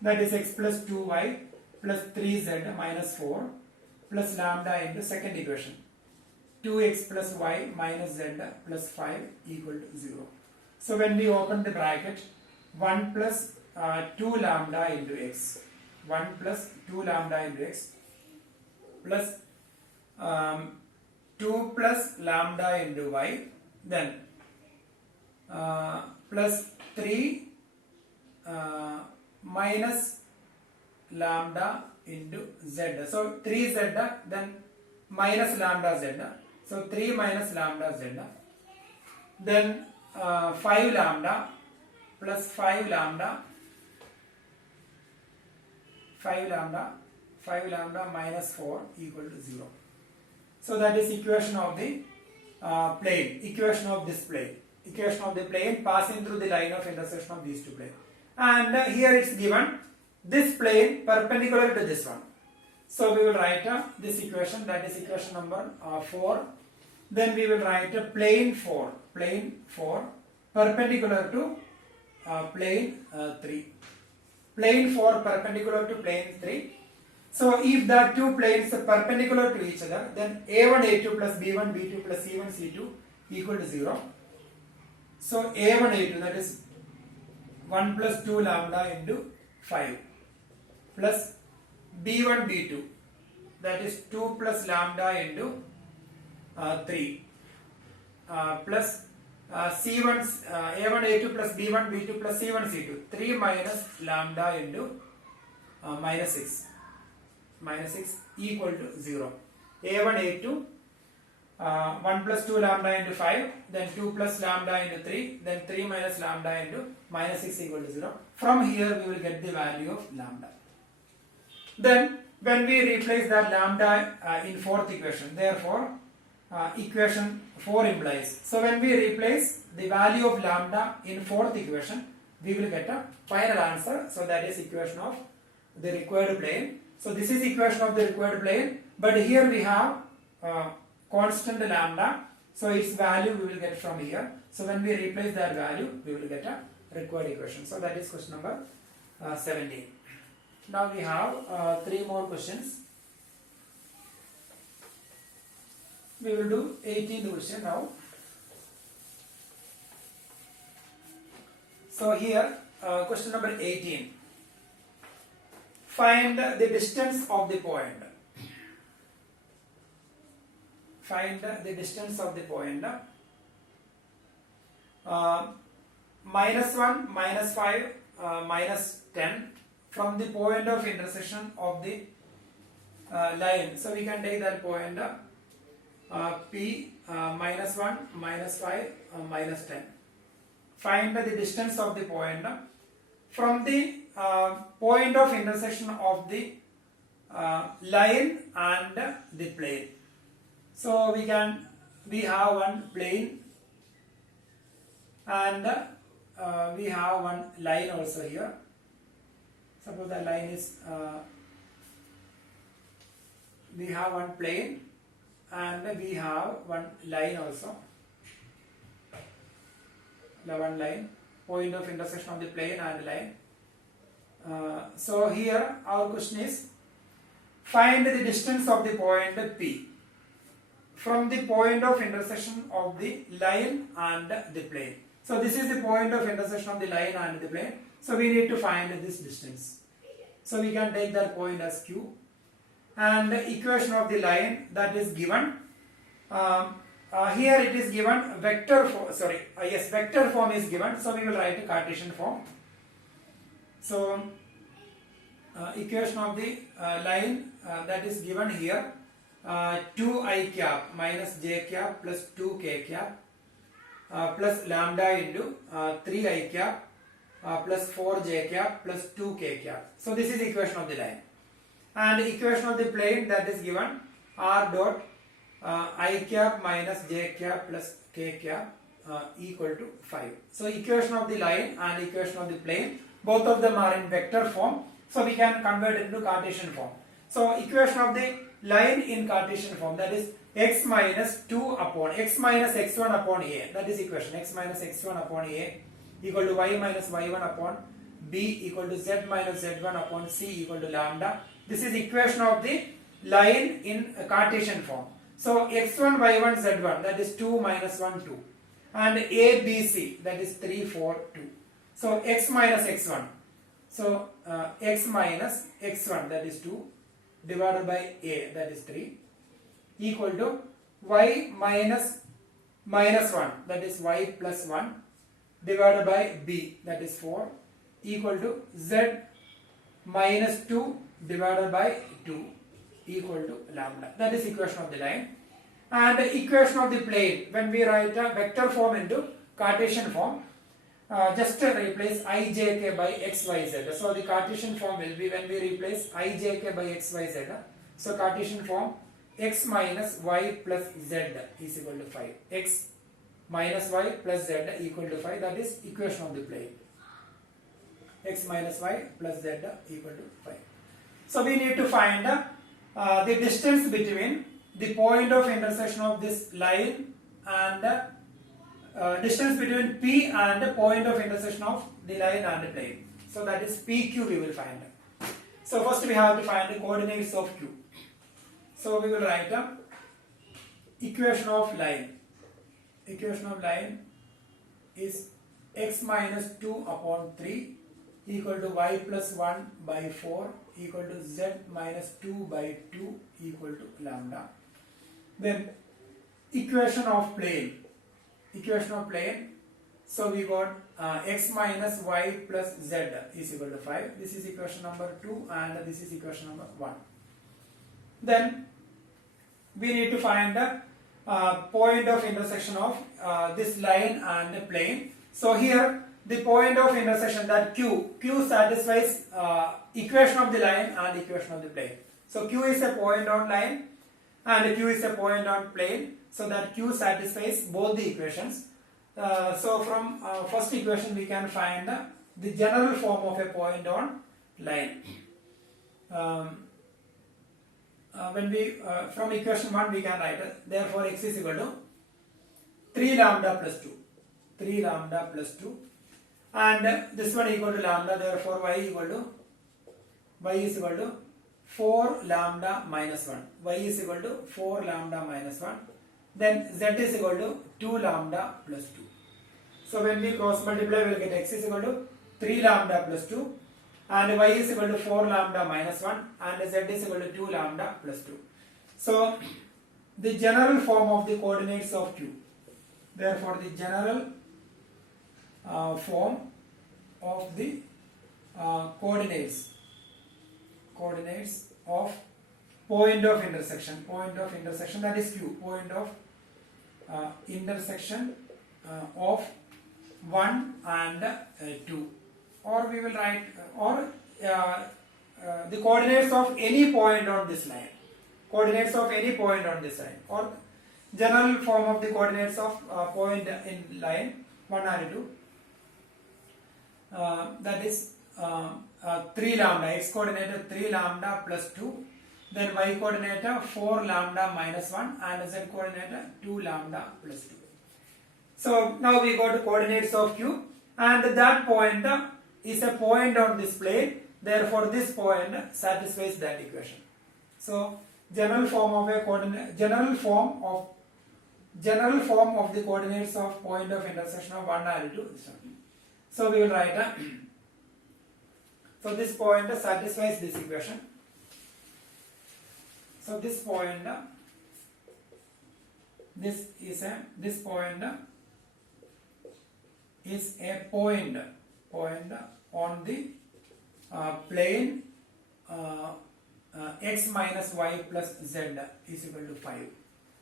That is x plus 2y plus 3z minus 4 plus lambda into second equation. 2x plus y minus z plus 5 equal to 0. So when we open the bracket, 1 plus 2 lambda into x, 1 plus 2 lambda into x plus 2 plus lambda into y, then plus 3 minus lambda into z. So 3z then minus lambda z. So 3 minus lambda z. Then 5 lambda plus 5 lambda minus 4 equal to 0. So that is equation of the plane, equation of this plane, equation of the plane passing through the line of intersection of these two planes. And here it's given this plane perpendicular to this one. So we will write this equation, that is equation number 4. Then we will write plane 4 perpendicular to plane 3. Plane 4 perpendicular to plane 3. So if the two planes are perpendicular to each other, then a1 a2 plus b1 b2 plus c1 c2 equal to 0. So a1 a2, that is 1 plus 2 lambda into 5 plus b1 b2, that is 2 plus lambda into 3 plus c1 a1 a2 plus b1 b2 plus c1 c2, 3 minus lambda into minus 6 equal to 0. a1 a2 1 plus 2 lambda into 5, then 2 plus lambda into 3, then 3 minus lambda into minus 6 equal to 0. From here we will get the value of lambda. Then when we replace that lambda in fourth equation, therefore equation 4 implies. So when we replace the value of lambda in fourth equation, we will get a final answer. So that is equation of the required plane. So this is equation of the required plane, but here we have constant lambda. So its value we will get from here. So when we replace that value, we will get a required equation. So that is question number 17. Now we have 3 more questions. We will do 18th question now. So here question number 18. Find the distance of the point. Find the distance of the point. Minus 1, minus 5, minus 10 from the point of intersection of the line. So we can take that point P minus 1, minus 5, minus 10. Find the distance of the point from the point of intersection of the line and the plane. So we have one plane and we have one line also here. Suppose the line is we have one plane and we have one line also. One line, point of intersection of the plane and line. So here our question is find the distance of the point P from the point of intersection of the line and the plane. So this is the point of intersection of the line and the plane. So we need to find this distance. So we can take that point as Q. And the equation of the line that is given. Here it is given vector form. Vector form is given. So we will write a Cartesian form. So equation of the line that is given here. 2i cap minus j cap plus 2k cap plus lambda into 3i cap plus 4j cap plus 2k cap. So this is equation of the line. And equation of the plane that is given r dot I cap minus j cap plus k cap equal to 5. So equation of the line and equation of the plane, both of them are in vector form. So we can convert it into Cartesian form. So equation of the line in Cartesian form, that is x minus 2 upon x minus x1 upon a, that is equation x minus x1 upon a equal to y minus y1 upon b equal to z minus z1 upon c equal to lambda. This is equation of the line in Cartesian form. So x1 y1 z1, that is 2 minus 1 2, and a b c, that is 3 4 2. So x minus x1, so x minus x1, that is 2, divided by a, that is 3, equal to y minus minus 1, that is y plus 1, divided by b, that is 4, equal to z minus 2 divided by 2 equal to lambda. That is equation of the line. And the equation of the plane, when we write a vector form into Cartesian form, just replace ijk by xyz. So the Cartesian form will be, when we replace ijk by xyz, so Cartesian form x minus y plus z is equal to 5. X minus y plus z equal to 5, that is equation of the plane. X minus y plus z equal to 5. So we need to find the distance between the point of intersection of this line and distance between P and the point of intersection of the line and the plane. So that is PQ we will find. So first we have to find the coordinates of Q. So we will write equation of line. Equation of line is x minus 2 upon 3 equal to y plus 1 by 4 equal to z minus 2 by 2 equal to lambda. Then equation of plane. Equation of plane. So we got x minus y plus z is equal to 5. This is equation number 2 and this is equation number 1. Then we need to find the point of intersection of this line and the plane. So here the point of intersection, that Q satisfies equation of the line and equation of the plane. So Q is a point on line and Q is a point on plane. So that Q satisfies both the equations. So from first equation we can find the general form of a point on line. When we from equation 1 we can write therefore x is equal to 3 lambda plus 2. 3 lambda plus 2. And this one equal to lambda, therefore y is equal to 4 lambda minus 1. Y is equal to 4 lambda minus 1. Then z is equal to 2 lambda plus 2. So when we cross multiply, we will get x is equal to 3 lambda plus 2 and y is equal to 4 lambda minus 1 and z is equal to 2 lambda plus 2. So the general form of the coordinates of Q. Therefore the general form of the coordinates of point of intersection, that is Q, point of intersection of 1 and 2, or we will write the coordinates of any point on this line, or general form of the coordinates of point in line 1 and 2, that is 3 lambda, x coordinate 3 lambda plus 2, then y coordinate 4 lambda minus 1 and z coordinate 2 lambda plus 2. So now we got coordinates of Q, and that point is a point on this plane, therefore this point satisfies that equation. So general form of the coordinates of point of intersection of 1 and 2. So we will write so this point satisfies this equation. So this point is a point on the plane x minus y plus z is equal to 5.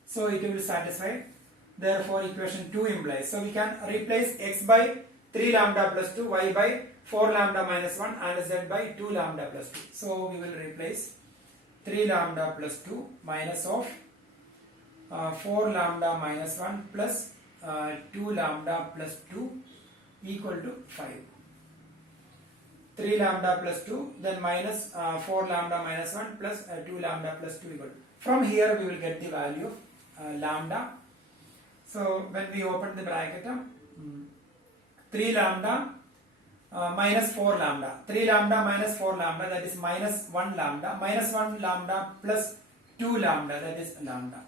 So it will satisfy. Therefore equation 2 implies. So we can replace x by 3 lambda plus 2, y by 4 lambda minus 1 and z by 2 lambda plus 2. So we will replace 3 lambda plus 2 minus of 4 lambda minus 1 plus 2 lambda plus 2 equal to 5. 3 lambda plus 2, then minus 4 lambda minus 1 plus 2 lambda plus 2 equal to. From here we will get the value of lambda. So when we open the bracket, 3 lambda minus 4 lambda. 3 lambda minus 4 lambda, that is minus 1 lambda. Minus 1 lambda plus 2 lambda, that is lambda.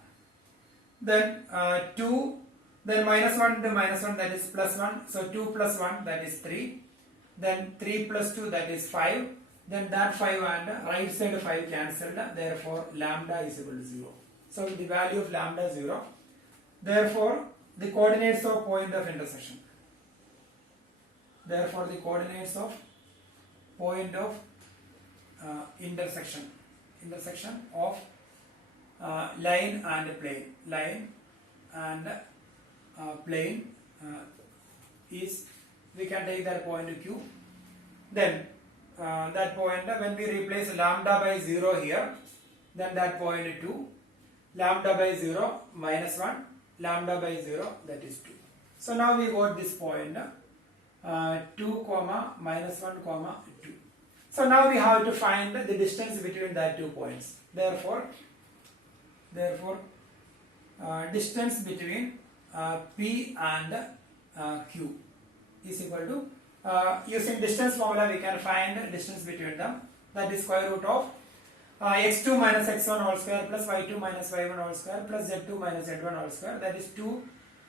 Then 2, then minus 1 to minus 1, that is plus 1. So 2 plus 1, that is 3. Then 3 plus 2, that is 5. Then that 5 and right side 5 cancelled. Therefore lambda is equal to 0. So the value of lambda is 0. Therefore the coordinates of point of intersection. Therefore the coordinates of point of intersection of line and plane. Line and plane is, we can take that point Q. Then that point, when we replace lambda by 0 here, then that point 2, lambda by 0 minus 1, lambda by 0, that is 2. So now we got this point 2 comma minus 1 comma 2. So now we have to find the distance between that 2 points. Therefore distance between P and Q is equal to, using distance formula we can find distance between them, that is square root of x2 minus x1 whole square plus y2 minus y1 whole square plus z2 minus z1 whole square, that is 2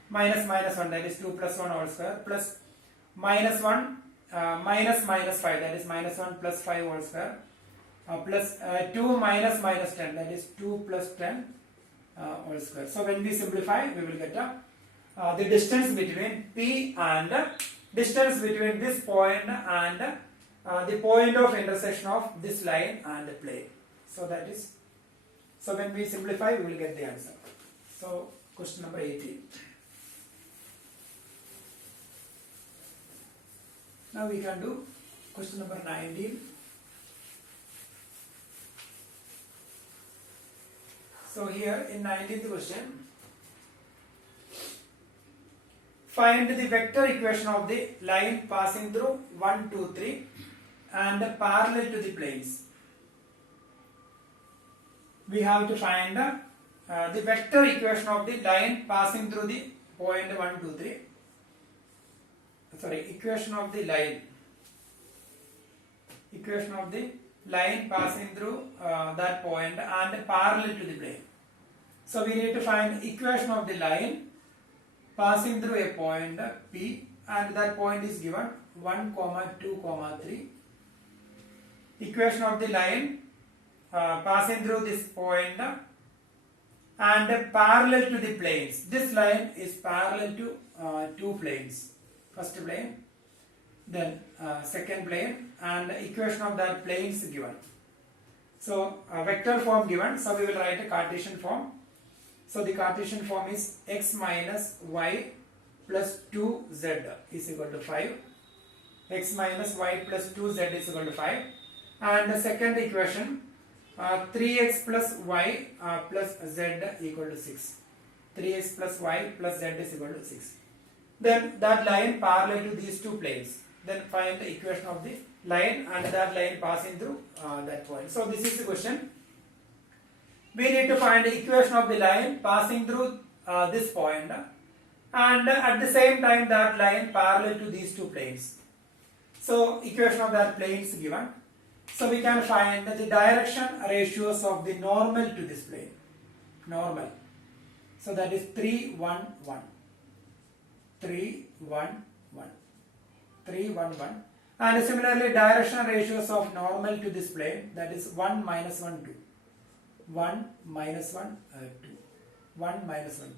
minus minus 1, that is 2 plus 1 whole square, plus minus 1 minus minus 5, that is minus 1 plus 5 whole square, plus 2 minus minus 10, that is 2 plus 10 whole square. So when we simplify, we will get the distance between P and distance between this point and the point of intersection of this line and the plane. So that is, so when we simplify, we will get the answer. So question number 18. Now we can do question number 19. So here in 19th question, find the vector equation of the line passing through 1, 2, 3 and parallel to the planes. We have to find the vector equation of the line passing through the point 1, 2, 3. Sorry, equation of the line passing through that point and parallel to the plane. So we need to find equation of the line passing through a point P, and that point is given 1, 2, 3. Equation of the line passing through this point and parallel to the planes. This line is parallel to two planes. First plane, then second plane, and equation of that plane is given. So vector form given, so we will write a Cartesian form. So the Cartesian form is x minus y plus 2z is equal to 5. X minus y plus 2z is equal to 5. And the second equation, 3x plus y plus z equal to 6. 3x plus y plus z is equal to 6. Then that line parallel to these two planes. Then find the equation of the line and that line passing through that point. So this is the question. We need to find the equation of the line passing through this point and at the same time that line parallel to these two planes. So equation of that plane is given. So we can find the direction ratios of the normal to this plane. Normal. So that is 3, 1, 1. 3, 1, 1. 3, 1, 1. And similarly direction ratios of normal to this plane, that is 1, minus 1, 2. 1, minus 1, 2. 1, minus 1, 2.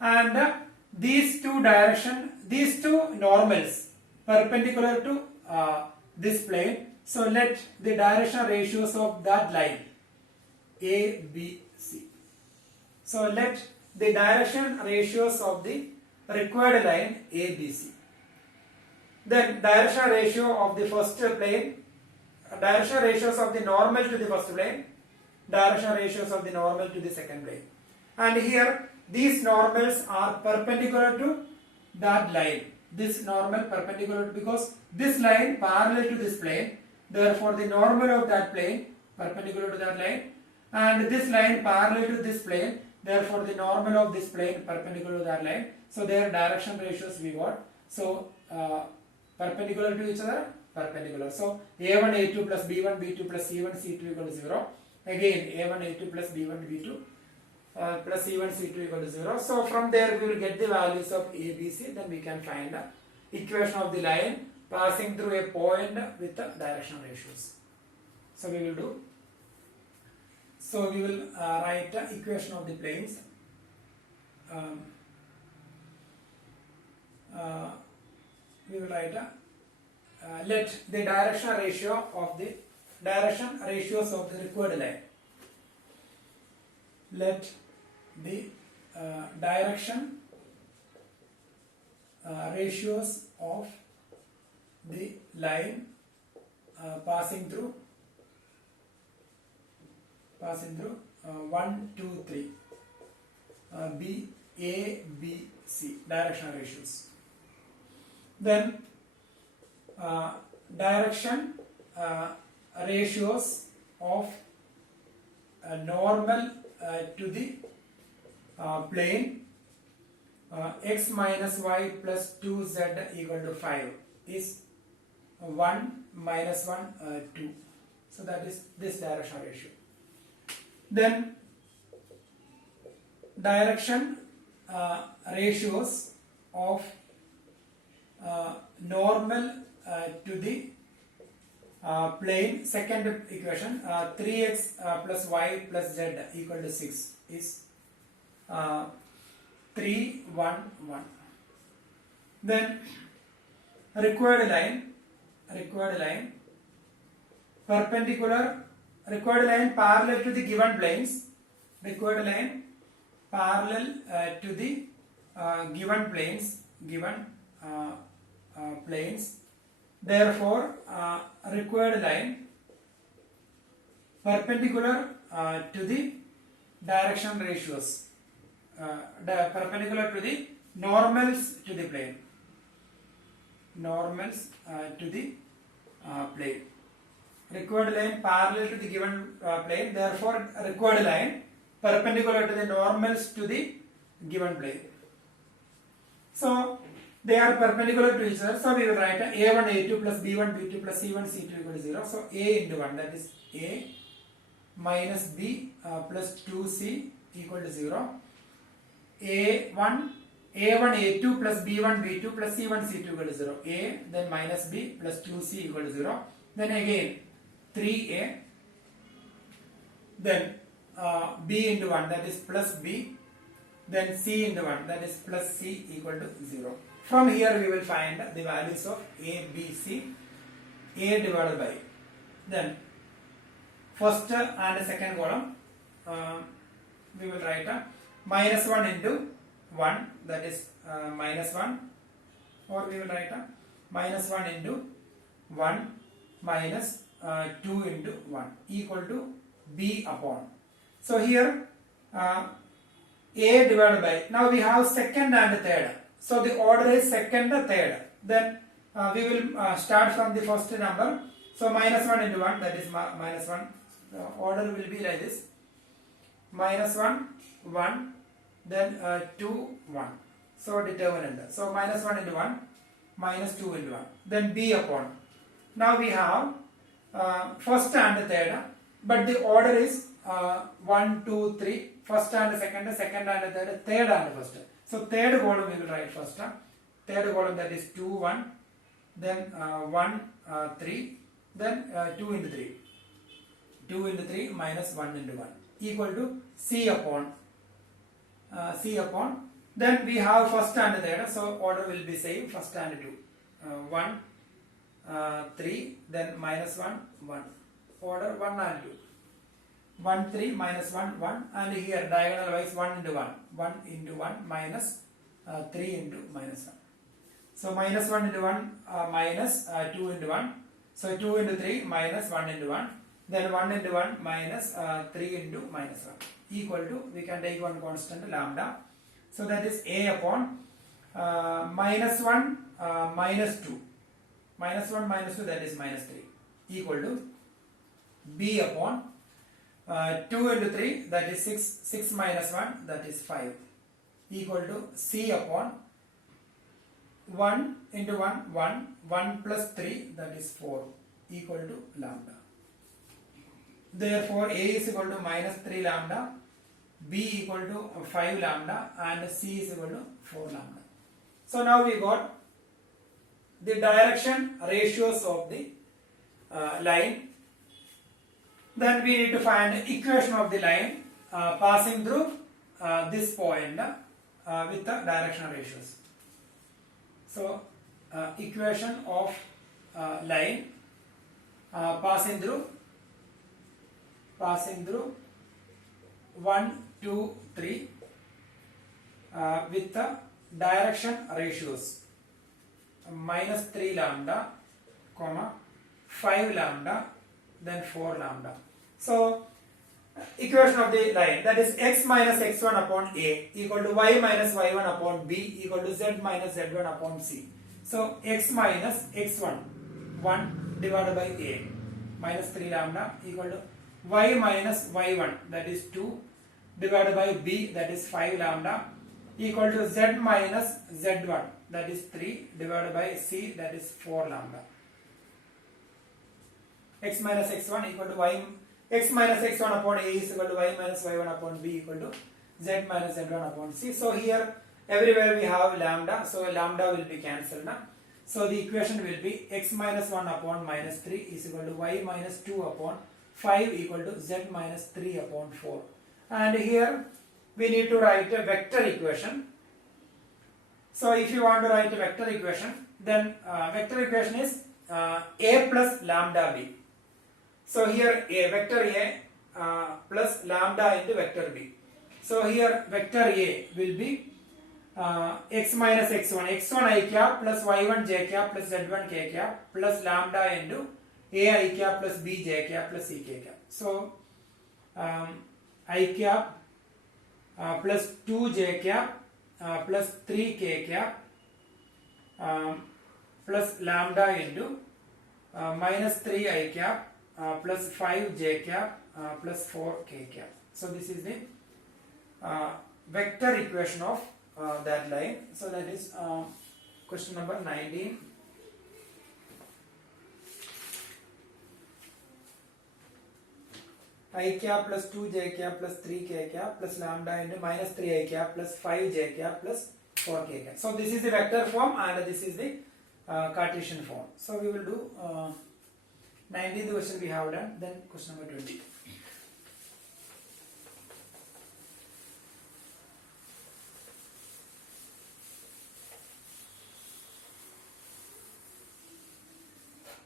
And these two normals perpendicular to this plane. So let the direction ratios of that line A, B, C. So let the direction ratios of the required line A, B, C. Then direction ratio of the first plane, direction ratios of the normal to the first plane, direction ratios of the normal to the second plane. and here these normals are perpendicular to that line. This normal perpendicular because this line parallel to this plane, therefore the normal of that plane perpendicular to that line, and this line parallel to this plane, therefore the normal of this plane perpendicular to that line. So their direction ratios we got. So perpendicular to each other, perpendicular. So a1 a2 plus b1 b2 plus c1 c2 equal to 0. Again a1 a2 plus b1 b2 plus c1 c2 equal to 0. So from there we will get the values of a, b, c. Then we can find the equation of the line passing through a point with the direction ratios. So we will do. So we will write the equation of the planes. We will write let the direction ratio of the direction ratios of the required line. Let the direction ratios of the line passing through 1, 2, 3 B, A, B, C direction ratios. Then direction ratios of normal to the plane x minus y plus 2z equal to 5 is 1 minus 1 2. So that is this direction ratio. Then direction ratios of normal to the plane, second equation 3x plus y plus z equal to 6 is 3, 1, 1. Then required line perpendicular, required line parallel to the given planes, required line parallel to the given planes, planes. Therefore required line perpendicular to the direction ratios, perpendicular to the normals to the plane, normals to the plane. Required line parallel to the given plane, therefore required line perpendicular to the normals to the given plane. So they are perpendicular to each other, so we will write a1 a2 plus b1 b2 plus c1 c2 equal to 0. So a into 1, that is a minus b plus 2c equal to 0. a1 a2 plus b1 b2 plus c1 c2 equal to 0. A then minus b plus 2c equal to 0. Then again 3a, then b into 1, that is plus b, then c into 1, that is plus c equal to 0. From here we will find the values of a, b, c. A divided by, then first and second column we will write minus 1 into 1, that is minus 1, or we will write minus 1 into 1 minus 2 into 1 equal to b upon. So here a divided by, now we have second and third. So the order is second, third. Then we will start from the first number. So minus 1 into 1, that is minus 1. The order will be like this. Minus 1, 1, then 2, 1. So determinant. So minus 1 into 1, minus 2 into 1. Then b upon. Now we have first and third, but the order is 1, 2, 3. First and second, second and third, third and first. So third column we will write first. Third column, that is 2, 1, then 1, 3, then 2 into 3. 2 into 3 minus 1 into 1 equal to c upon. C upon. Then we have first and third, so order will be same, first and 2. 1, 3, then minus 1, 1. Order 1 and 2. 1, 3, minus 1, 1, and here diagonal wise 1 into 1. 1 into 1 minus 3 into minus 1. So minus 1 into 1 minus 2 into 1. So 2 into 3 minus 1 into 1. then 1 into 1 minus 3 into minus 1 equal to, we can take one constant lambda. So that is a upon minus 1 minus 2. Minus 1 minus 2, that is minus 3 equal to b upon 2 into 3, that is 6. 6 minus 1, that is 5 equal to c upon 1 into 1, 1. 1 plus 3, that is 4 equal to lambda. Therefore, a is equal to minus 3 lambda, b equal to 5 lambda, and c is equal to 4 lambda. So now we got the direction ratios of the line. Then we need to find the equation of the line passing through this point with the direction ratios. So equation of line passing through 1, 2, 3 with the direction ratios minus 3 lambda, comma 5 lambda, then 4 lambda. So equation of the line, that is x minus x1 upon a equal to y minus y1 upon b equal to z minus z1 upon c. So x minus x1, 1 divided by a minus 3 lambda equal to y minus y1, that is 2 divided by b, that is 5 lambda equal to z minus z1, that is 3 divided by c, that is 4 lambda. X minus x1 equal to y, x minus x1 upon a is equal to y minus y1 upon b equal to z minus z1 upon c. So here everywhere we have lambda, so lambda will be cancelled now. So the equation will be x minus 1 upon minus 3 is equal to y minus 2 upon 5 equal to z minus 3 upon 4. And here we need to write a vector equation. So if you want to write a vector equation, then vector equation is a plus lambda b. So here a vector a plus lambda into vector b. So here vector a will be x minus x1, x1 I cap plus y1 j cap plus z1 k cap plus lambda into a I cap plus b j cap plus c k cap. So I cap plus 2 j cap plus 3 k cap plus lambda into minus 3 I cap plus 5 j cap plus 4 k cap. So this is the vector equation of that line. So that is question number 19. I cap plus 2 j cap plus 3 k cap plus lambda into minus 3 I cap plus 5 j cap plus 4 k cap. So this is the vector form and this is the Cartesian form. So we will do 19th question we have done, then question number 20.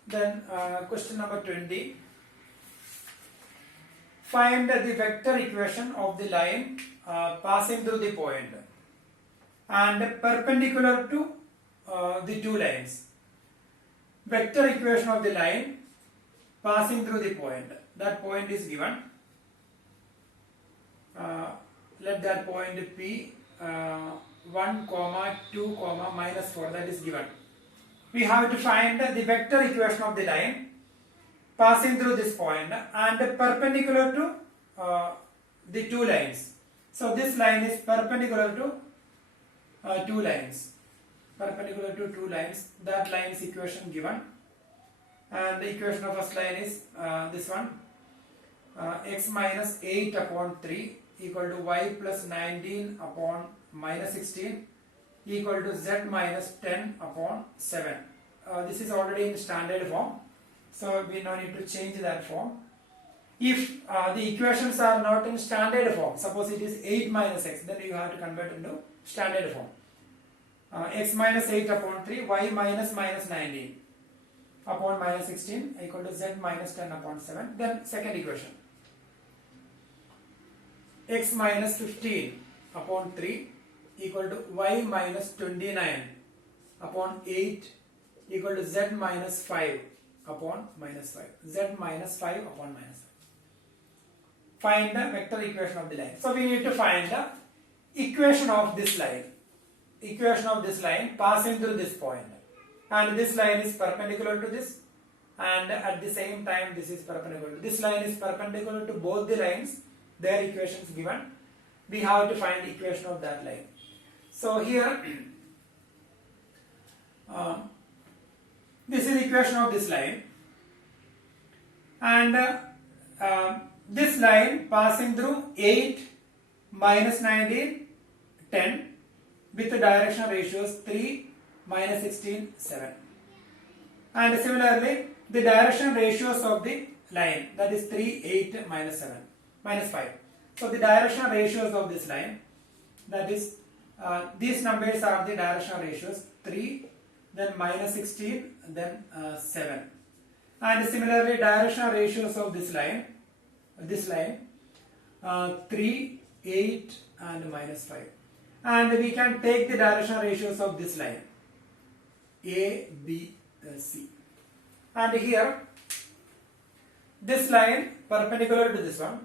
Then question number 20. Find the vector equation of the line passing through the point and perpendicular to the two lines. Vector equation of the line passing through the point. That point is given. Let that point P 1, 2, minus 4, that is given. We have to find the vector equation of the line passing through this point and perpendicular to the two lines. So this line is perpendicular to two lines. Perpendicular to two lines. That line's equation given. And the equation of first line is this one. X minus 8 upon 3 equal to y plus 19 upon minus 16 equal to z minus 10 upon 7. This is already in standard form. So we no need to change that form. If the equations are not in standard form, suppose it is 8 minus x, then you have to convert into standard form. X minus 8 upon 3, y minus 19 upon minus 16 equal to z minus 10 upon 7. Then second equation. X minus 15 upon 3 equal to y minus 29 upon 8 equal to z minus 5 upon minus 5. Z minus 5 upon minus 5. Find the vector equation of the line. So we need to find the equation of this line. Equation of this line passing through this point. And this line is perpendicular to this. And at the same time this is perpendicular. This line is perpendicular to both the lines. Their equations given. We have to find equation of that line. So here this is equation of this line, and this line passing through 8, minus 19, 10 with the direction ratios 3, minus 16, 7. And similarly the direction ratios of the line, that is 3, 8, minus 7, minus 5. So the direction ratios of this line, that is these numbers are the direction ratios 3, then minus 16, then 7. And similarly direction ratios of this line 3, 8 and minus 5. And we can take the direction ratios of this line A, B, C. And here this line perpendicular to this one,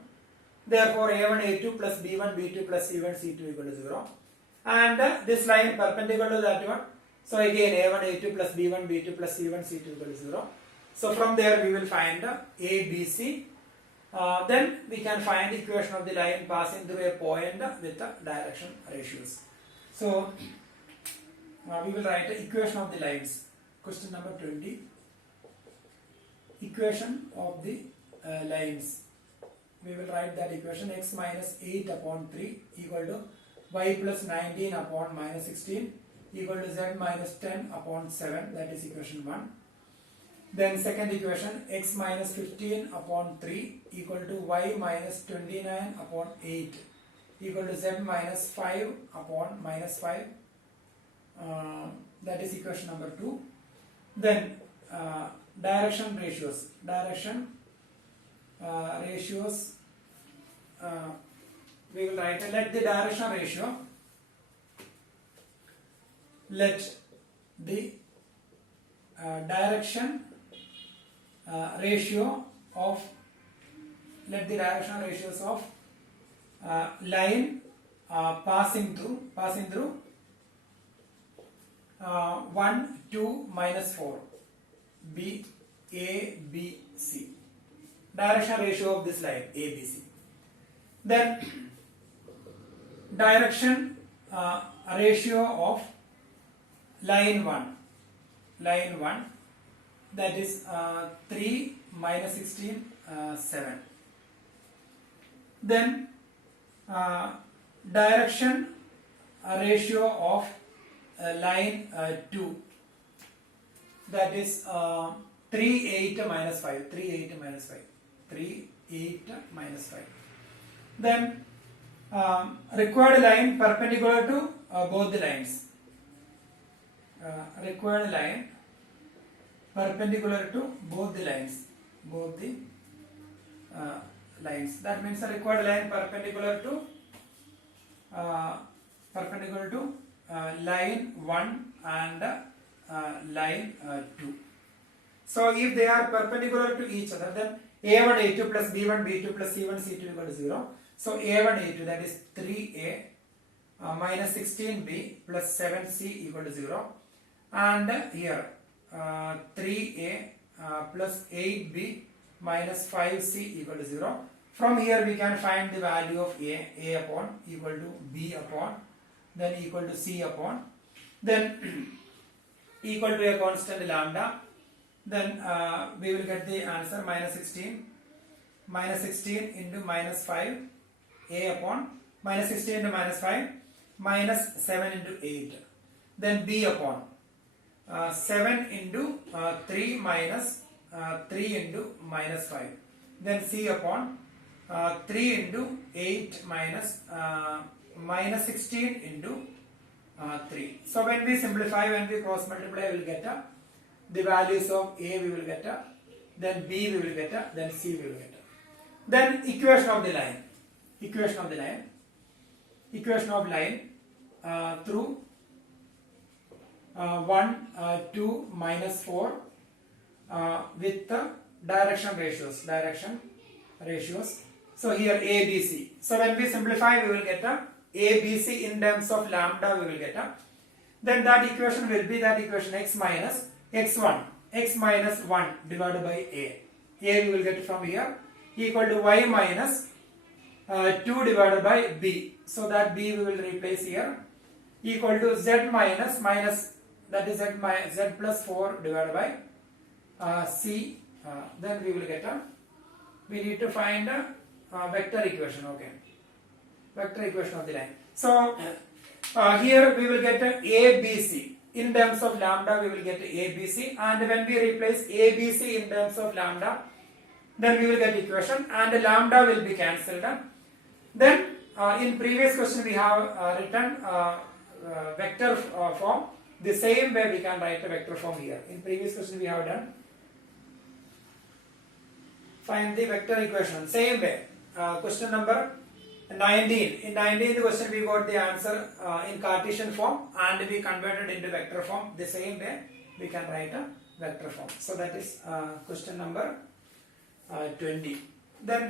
therefore A1, A2 plus B1, B2 plus C1, C2 equal to 0. And this line perpendicular to that one, so again A1, A2 plus B1, B2 plus C1, C2 equal to 0. So from there we will find A, B, C. Then we can find equation of the line passing through a point with the direction ratios. So we will write the equation of the lines. Question number 20. Equation of the lines. We will write that equation x minus 8 upon 3 equal to y plus 19 upon minus 16 equal to z minus 10 upon 7, that is equation 1. Then second equation x minus 15 upon 3 equal to y minus 29 upon 8 equal to z minus 5 upon minus 5, that is equation number 2. Then direction ratios, we will write let the direction ratio, let the direction ratio of ratios of line passing through 1, 2, minus 4 B, A, B, C. Direction ratio of this line A, B, C. Then direction ratio of line 1, that is 3, minus 16, 7. Then direction ratio of line 2, that is 3, 8, minus 5, 3, 8, minus 5, 3, 8, minus 5. Then required line perpendicular to both the lines. Required line perpendicular to both the lines. That means the required line perpendicular to line 1 and line 2. So if they are perpendicular to each other, then A1, A2 plus B1, B2 plus C1, C2 equal to 0. So A1, A2, that is 3A minus 16B plus 7C equal to 0. And here 3A plus 8B minus 5C equal to 0. From here we can find the value of A upon equal to B upon, then equal to C upon, then equal to a constant lambda. Then we will get the answer minus 16 into minus 5 A upon, minus 16 into minus 5 minus 7 into 8, then B upon 7 into 3 minus 3 into minus 5, then C upon 3 into 8 minus minus 16 into 3. So when we simplify, when we cross multiply, we will get the values of A we will get, then B we will get, then C we will get. Then equation of the line. Equation of line through 1, 2, minus 4 with the direction ratios. So here a, b, c. So when we simplify, we will get a b, c in terms of lambda. We will get a, then that equation will be that equation x minus x1, x minus 1 divided by a. A we will get from here equal to y minus 2 divided by b. So that b we will replace here equal to z minus that is z plus 4 divided by c. Then we will get a, we need to find a vector equation. Okay, vector equation of the line. So here we will get a b c in terms of lambda. We will get a b c, and when we replace a b c in terms of lambda, then we will get equation, and the lambda will be cancelled. Then in previous question we have written vector form. The same way we can write a vector form here. In previous question we have done find the vector equation. Same way. Question number 19. In 19th question we got the answer in Cartesian form, and we converted into vector form. The same way we can write a vector form. So that is question number 20. Then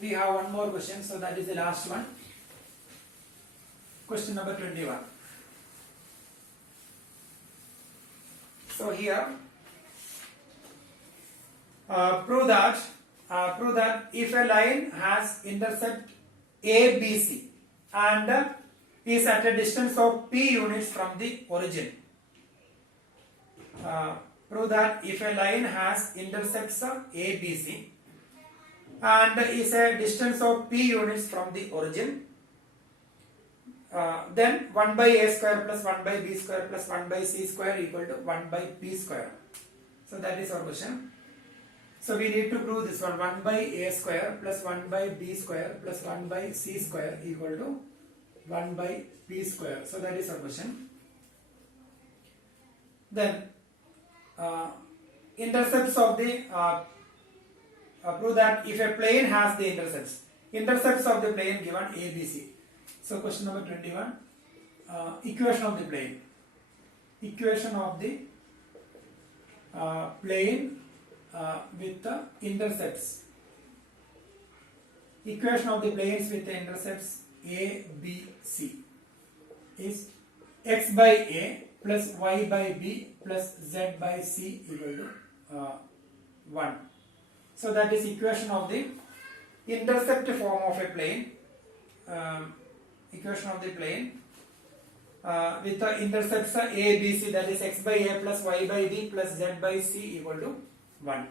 we have one more question, so that is the last one. Question number 21. So here prove that if a line has intercept ABC and is at a distance of p units from the origin. Prove that if a line has intercepts ABC and is a distance of p units from the origin, then 1 by a square plus 1 by b square plus 1 by c square equal to 1 by p square. So that is our question. So we need to prove this one. 1 by a square plus 1 by b square plus 1 by c square equal to 1 by p square. So that is our question. Then intercepts of the prove that if a plane has the intercepts of the plane given ABC. So question number 21, equation of the plane. Equation of the plane with the intercepts. Equation of the planes with the intercepts A, B, C is x by A plus y by B plus z by C equal to 1. So that is equation of the intercept form of a plane. Equation of the plane with the intercepts A, B, C, that is x by A plus y by B plus z by C equal to 1.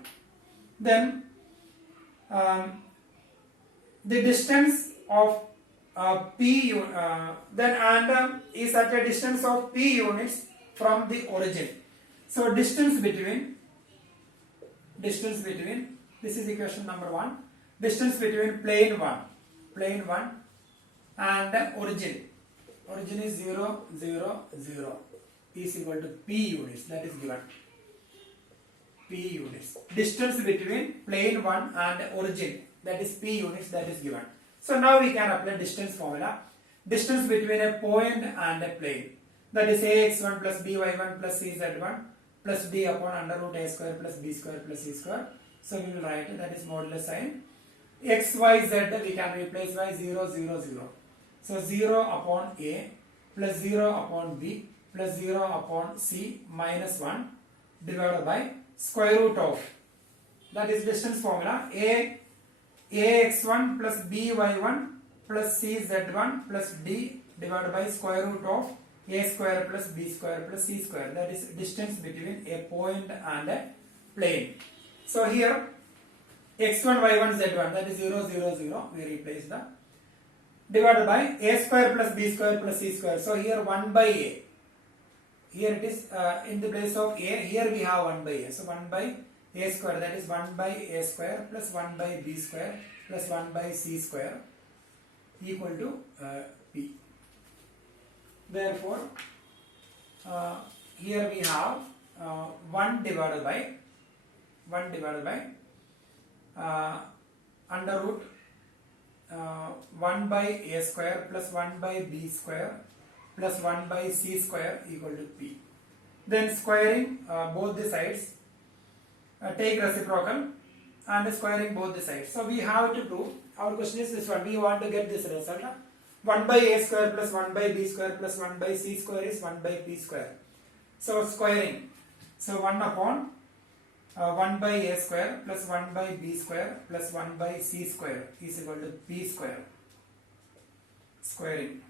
Then the distance of p is at a distance of p units from the origin. So distance between this is equation number 1. Distance between plane 1 and origin is 0, 0, 0 is equal to p units, that is given. P units. Distance between plane 1 and origin, that is p units, that is given. So now we can apply distance formula. Distance between a point and a plane, that is ax1 plus by1 plus cz1 plus d upon under root a square plus b square plus c square. So we will write that is modulus sign. X, y, z we can replace by 0, 0, 0. So 0 upon a plus 0 upon b plus 0 upon c minus 1 divided by square root of, that is distance formula, ax1 plus by1 plus cz1 plus d divided by square root of a square plus b square plus c square, that is distance between a point and a plane. So here x1 y1 z1, that is 0, 0, 0, we replace the, divided by a square plus b square plus c square. So here 1 by a, here it is in the place of a, here we have 1 by a. So 1 by a square, that is 1 by a square plus 1 by b square plus 1 by c square equal to p. Therefore here we have 1 divided by under root 1 by a square plus 1 by b square plus 1 by c square equal to p. Then squaring both the sides, take reciprocal and squaring both the sides. So we have to prove, our question is this one, we want to get this result. 1 by a square plus 1 by b square plus 1 by c square is 1 by p square. So squaring, so 1 upon 1 by a square plus 1 by b square plus 1 by c square is equal to p square. Squaring.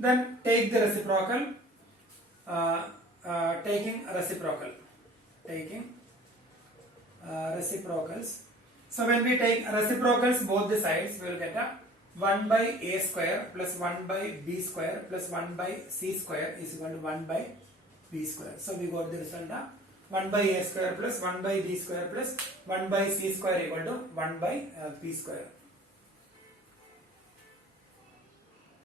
Then take the reciprocal, taking reciprocals. So when we take reciprocals both the sides, we will get a 1 by a square plus 1 by b square plus 1 by c square is equal to 1 by p square. So we got the result of 1 by a square plus 1 by b square plus 1 by c square equal to 1 by p square.